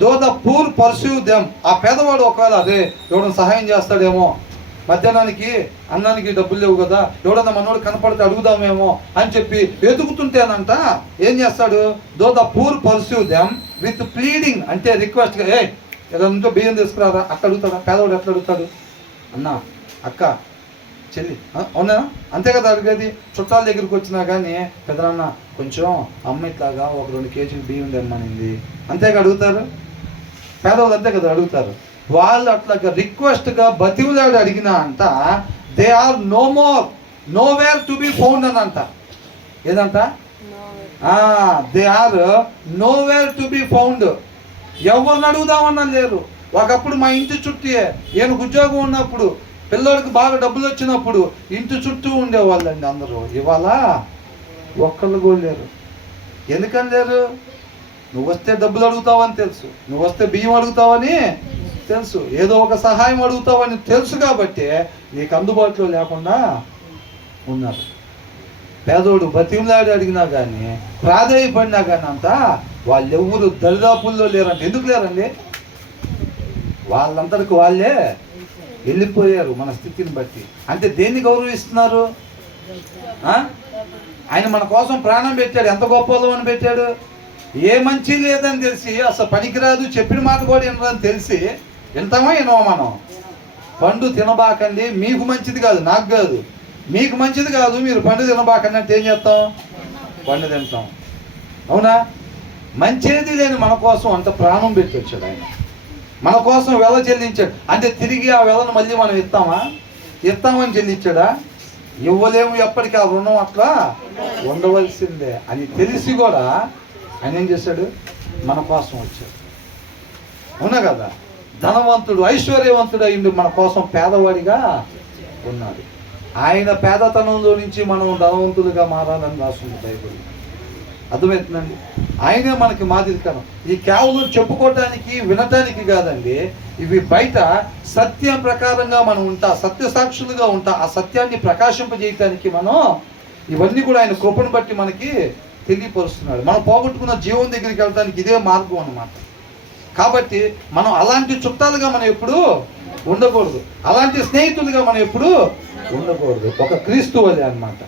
though the poor perceive them, ఆ పేదవాడు ఒకవేళ అదే ఎవడన్నా సహాయం చేస్తాడేమో, మధ్యాహ్నానికి అన్నానికి డబ్బులు లేవు కదా, ఎవడన్నా మనోడు కనపడితే అడుగుదామేమో అని చెప్పి వెతుకుతుంటేనంట ఏం చేస్తాడు, though the poor perceive them with pleading, అంటే రిక్వెస్ట్గా, ఏదంతా బియ్యం తీసుకురారా, అట్లా అడుగుతాడా? పేదవాడు ఎట్లా అడుగుతాడు? అన్న, అక్క, చెల్లి, అవునా? అంతే కదా అడిగేది. చుట్టాల దగ్గరికి వచ్చినా కానీ పెద్దనాన్న కొంచెం అమ్మ ఇట్లాగా ఒక 2 కేజీలు బియ్యం తెమ్మనింది, అంతేగా అడుగుతారు. పేదవాళ్ళు అంతే కదా అడుగుతారు. వాళ్ళు అట్లాగా రిక్వెస్ట్గా బతివులాడు అడిగినా అంట, they are nowhere to be found అని అంట. ఏదంట? They are nowhere to be found. ఎవరిని అడుగుదామన్నా లేరు. ఒకప్పుడు మా ఇంటి చుట్టూ, ఈయనకు ఉద్యోగం ఉన్నప్పుడు, పిల్లోడికి బాగా డబ్బులు వచ్చినప్పుడు ఇంటి చుట్టూ ఉండేవాళ్ళండి అందరూ. ఇవాళ ఒక్కళ్ళు కూడా లేరు. ఎందుకని లేరు? నువ్వు వస్తే డబ్బులు అడుగుతావని తెలుసు, నువ్వు వస్తే బియ్యం అడుగుతావని తెలుసు, ఏదో ఒక సహాయం అడుగుతావని తెలుసు. కాబట్టి నీకు అందుబాటులో లేకుండా ఉన్నారు. పేదోడు బతిమలాడి అడిగినా కానీ, ప్రాధాయపడినా కానీ అంతా వాళ్ళెవ్వరు దరిదాపుల్లో లేరంట. ఎందుకు లేరండి? వాళ్ళందరికీ వాళ్ళే వెళ్ళిపోయారు మన స్థితిని బట్టి. అంటే దేన్ని గౌరవిస్తున్నారు? ఆయన మన కోసం ప్రాణం పెట్టాడు. ఎంత గొప్పలో అని పెట్టాడు. ఏ మంచి లేదని తెలిసి, అసలు పనికిరాదు, చెప్పిన మాట కూడా వినరని తెలిసి వింటామా వినవా మనం? పండు తినబాకండి, మీకు మంచిది కాదు, నాకు కాదు, మీకు మంచిది కాదు, మీరు పండు తినబాకండి అంటే ఏం చేస్తాం? పండు తింటాం. అవునా? మంచిది లేని మన కోసం అంత ప్రాణం పెట్టి వచ్చాడు ఆయన, మన కోసం వెల చెల్లించాడు. అంటే తిరిగి ఆ వెలను మళ్ళీ మనం ఇస్తామని చెల్లించాడా? ఇవ్వలేము, ఎప్పటికీ ఆ రుణం అట్లా ఉండవలసిందే అని తెలిసి కూడా ఆయన ఏం చేశాడు? మన కోసం వచ్చాడు. అవునా కదా? ధనవంతుడు, ఐశ్వర్యవంతుడు అయ్యిండు, మన కోసం పేదవాడిగా ఉన్నాడు. ఆయన పేదతనంలో నుంచి మనం ధనవంతులుగా మారాలని రాస్తుంది బైబిల్. అర్థమవుతుందండి? ఆయనే మనకి మాదిరికరం. ఈ కేవలం చెప్పుకోవటానికి వినటానికి కాదండి, ఇవి బయట సత్యం ప్రకారంగా మనం ఉంటా, సత్య సాక్షులుగా ఉంటా, ఆ సత్యాన్ని ప్రకాశింపజేయటానికి మనం ఇవన్నీ కూడా ఆయన కృపను బట్టి మనకి తెలియపరుస్తున్నాడు. మనం పోగొట్టుకున్న జీవం దగ్గరికి వెళ్ళడానికి ఇదే మార్గం అన్నమాట. కాబట్టి మనం అలాంటి చుట్టాలుగా మనం ఎప్పుడు ఉండకూడదు, అలాంటి స్నేహితులుగా మనం ఎప్పుడు ఉండకూడదు. ఒక క్రీస్తు వలె అన్నమాట.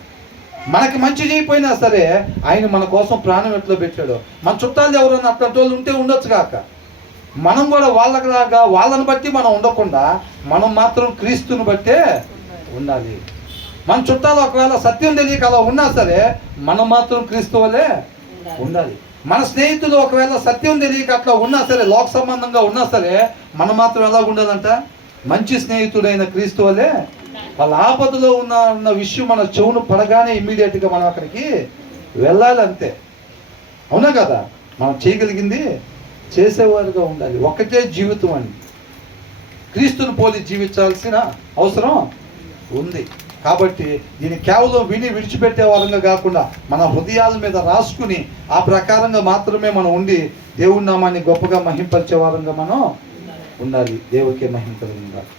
మనకి మంచి చేయకపోయినా సరే ఆయన మన కోసం ప్రాణం ఎట్లా పెట్టాడో, మన చుట్టాలు ఎవరైనా అట్లాంటి వాళ్ళు ఉంటే ఉండొచ్చు కాక, మనం కూడా వాళ్ళలాగా వాళ్ళని బట్టి మనం ఉండకుండా మనం మాత్రం క్రీస్తుని బట్టే ఉండాలి. మన చుట్టాలు ఒకవేళ సత్యం తెలియక అలా ఉన్నా సరే మనం మాత్రం క్రీస్తు వలె ఉండాలి. మన స్నేహితులు ఒకవేళ సత్యం తెలియక అట్లా ఉన్నా సరే, లోక సంబంధంగా ఉన్నా సరే మనం మాత్రం ఎలా ఉండాలంట? మంచి స్నేహితుడైన క్రీస్తు వలె. వాళ్ళ ఆపదలో ఉన్న విషయం మన చెవును పడగానే ఇమ్మీడియట్గా మనం అక్కడికి వెళ్ళాలి, అంతే. అవునా కదా? మనం చేయగలిగింది చేసేవారుగా ఉండాలి. ఒకటే జీవితం అండి, క్రీస్తుని పోలి జీవించాల్సిన అవసరం ఉంది. కాబట్టి దీన్ని కేవలం విని విడిచిపెట్టే వారంగా కాకుండా మన హృదయాల మీద రాసుకుని ఆ ప్రకారంగా మాత్రమే మనం ఉండి దేవుని నామాన్ని గొప్పగా మహింపరిచే వారంగా మనం ఉండాలి. దేవుడికి మహిమ కలుగును గాక.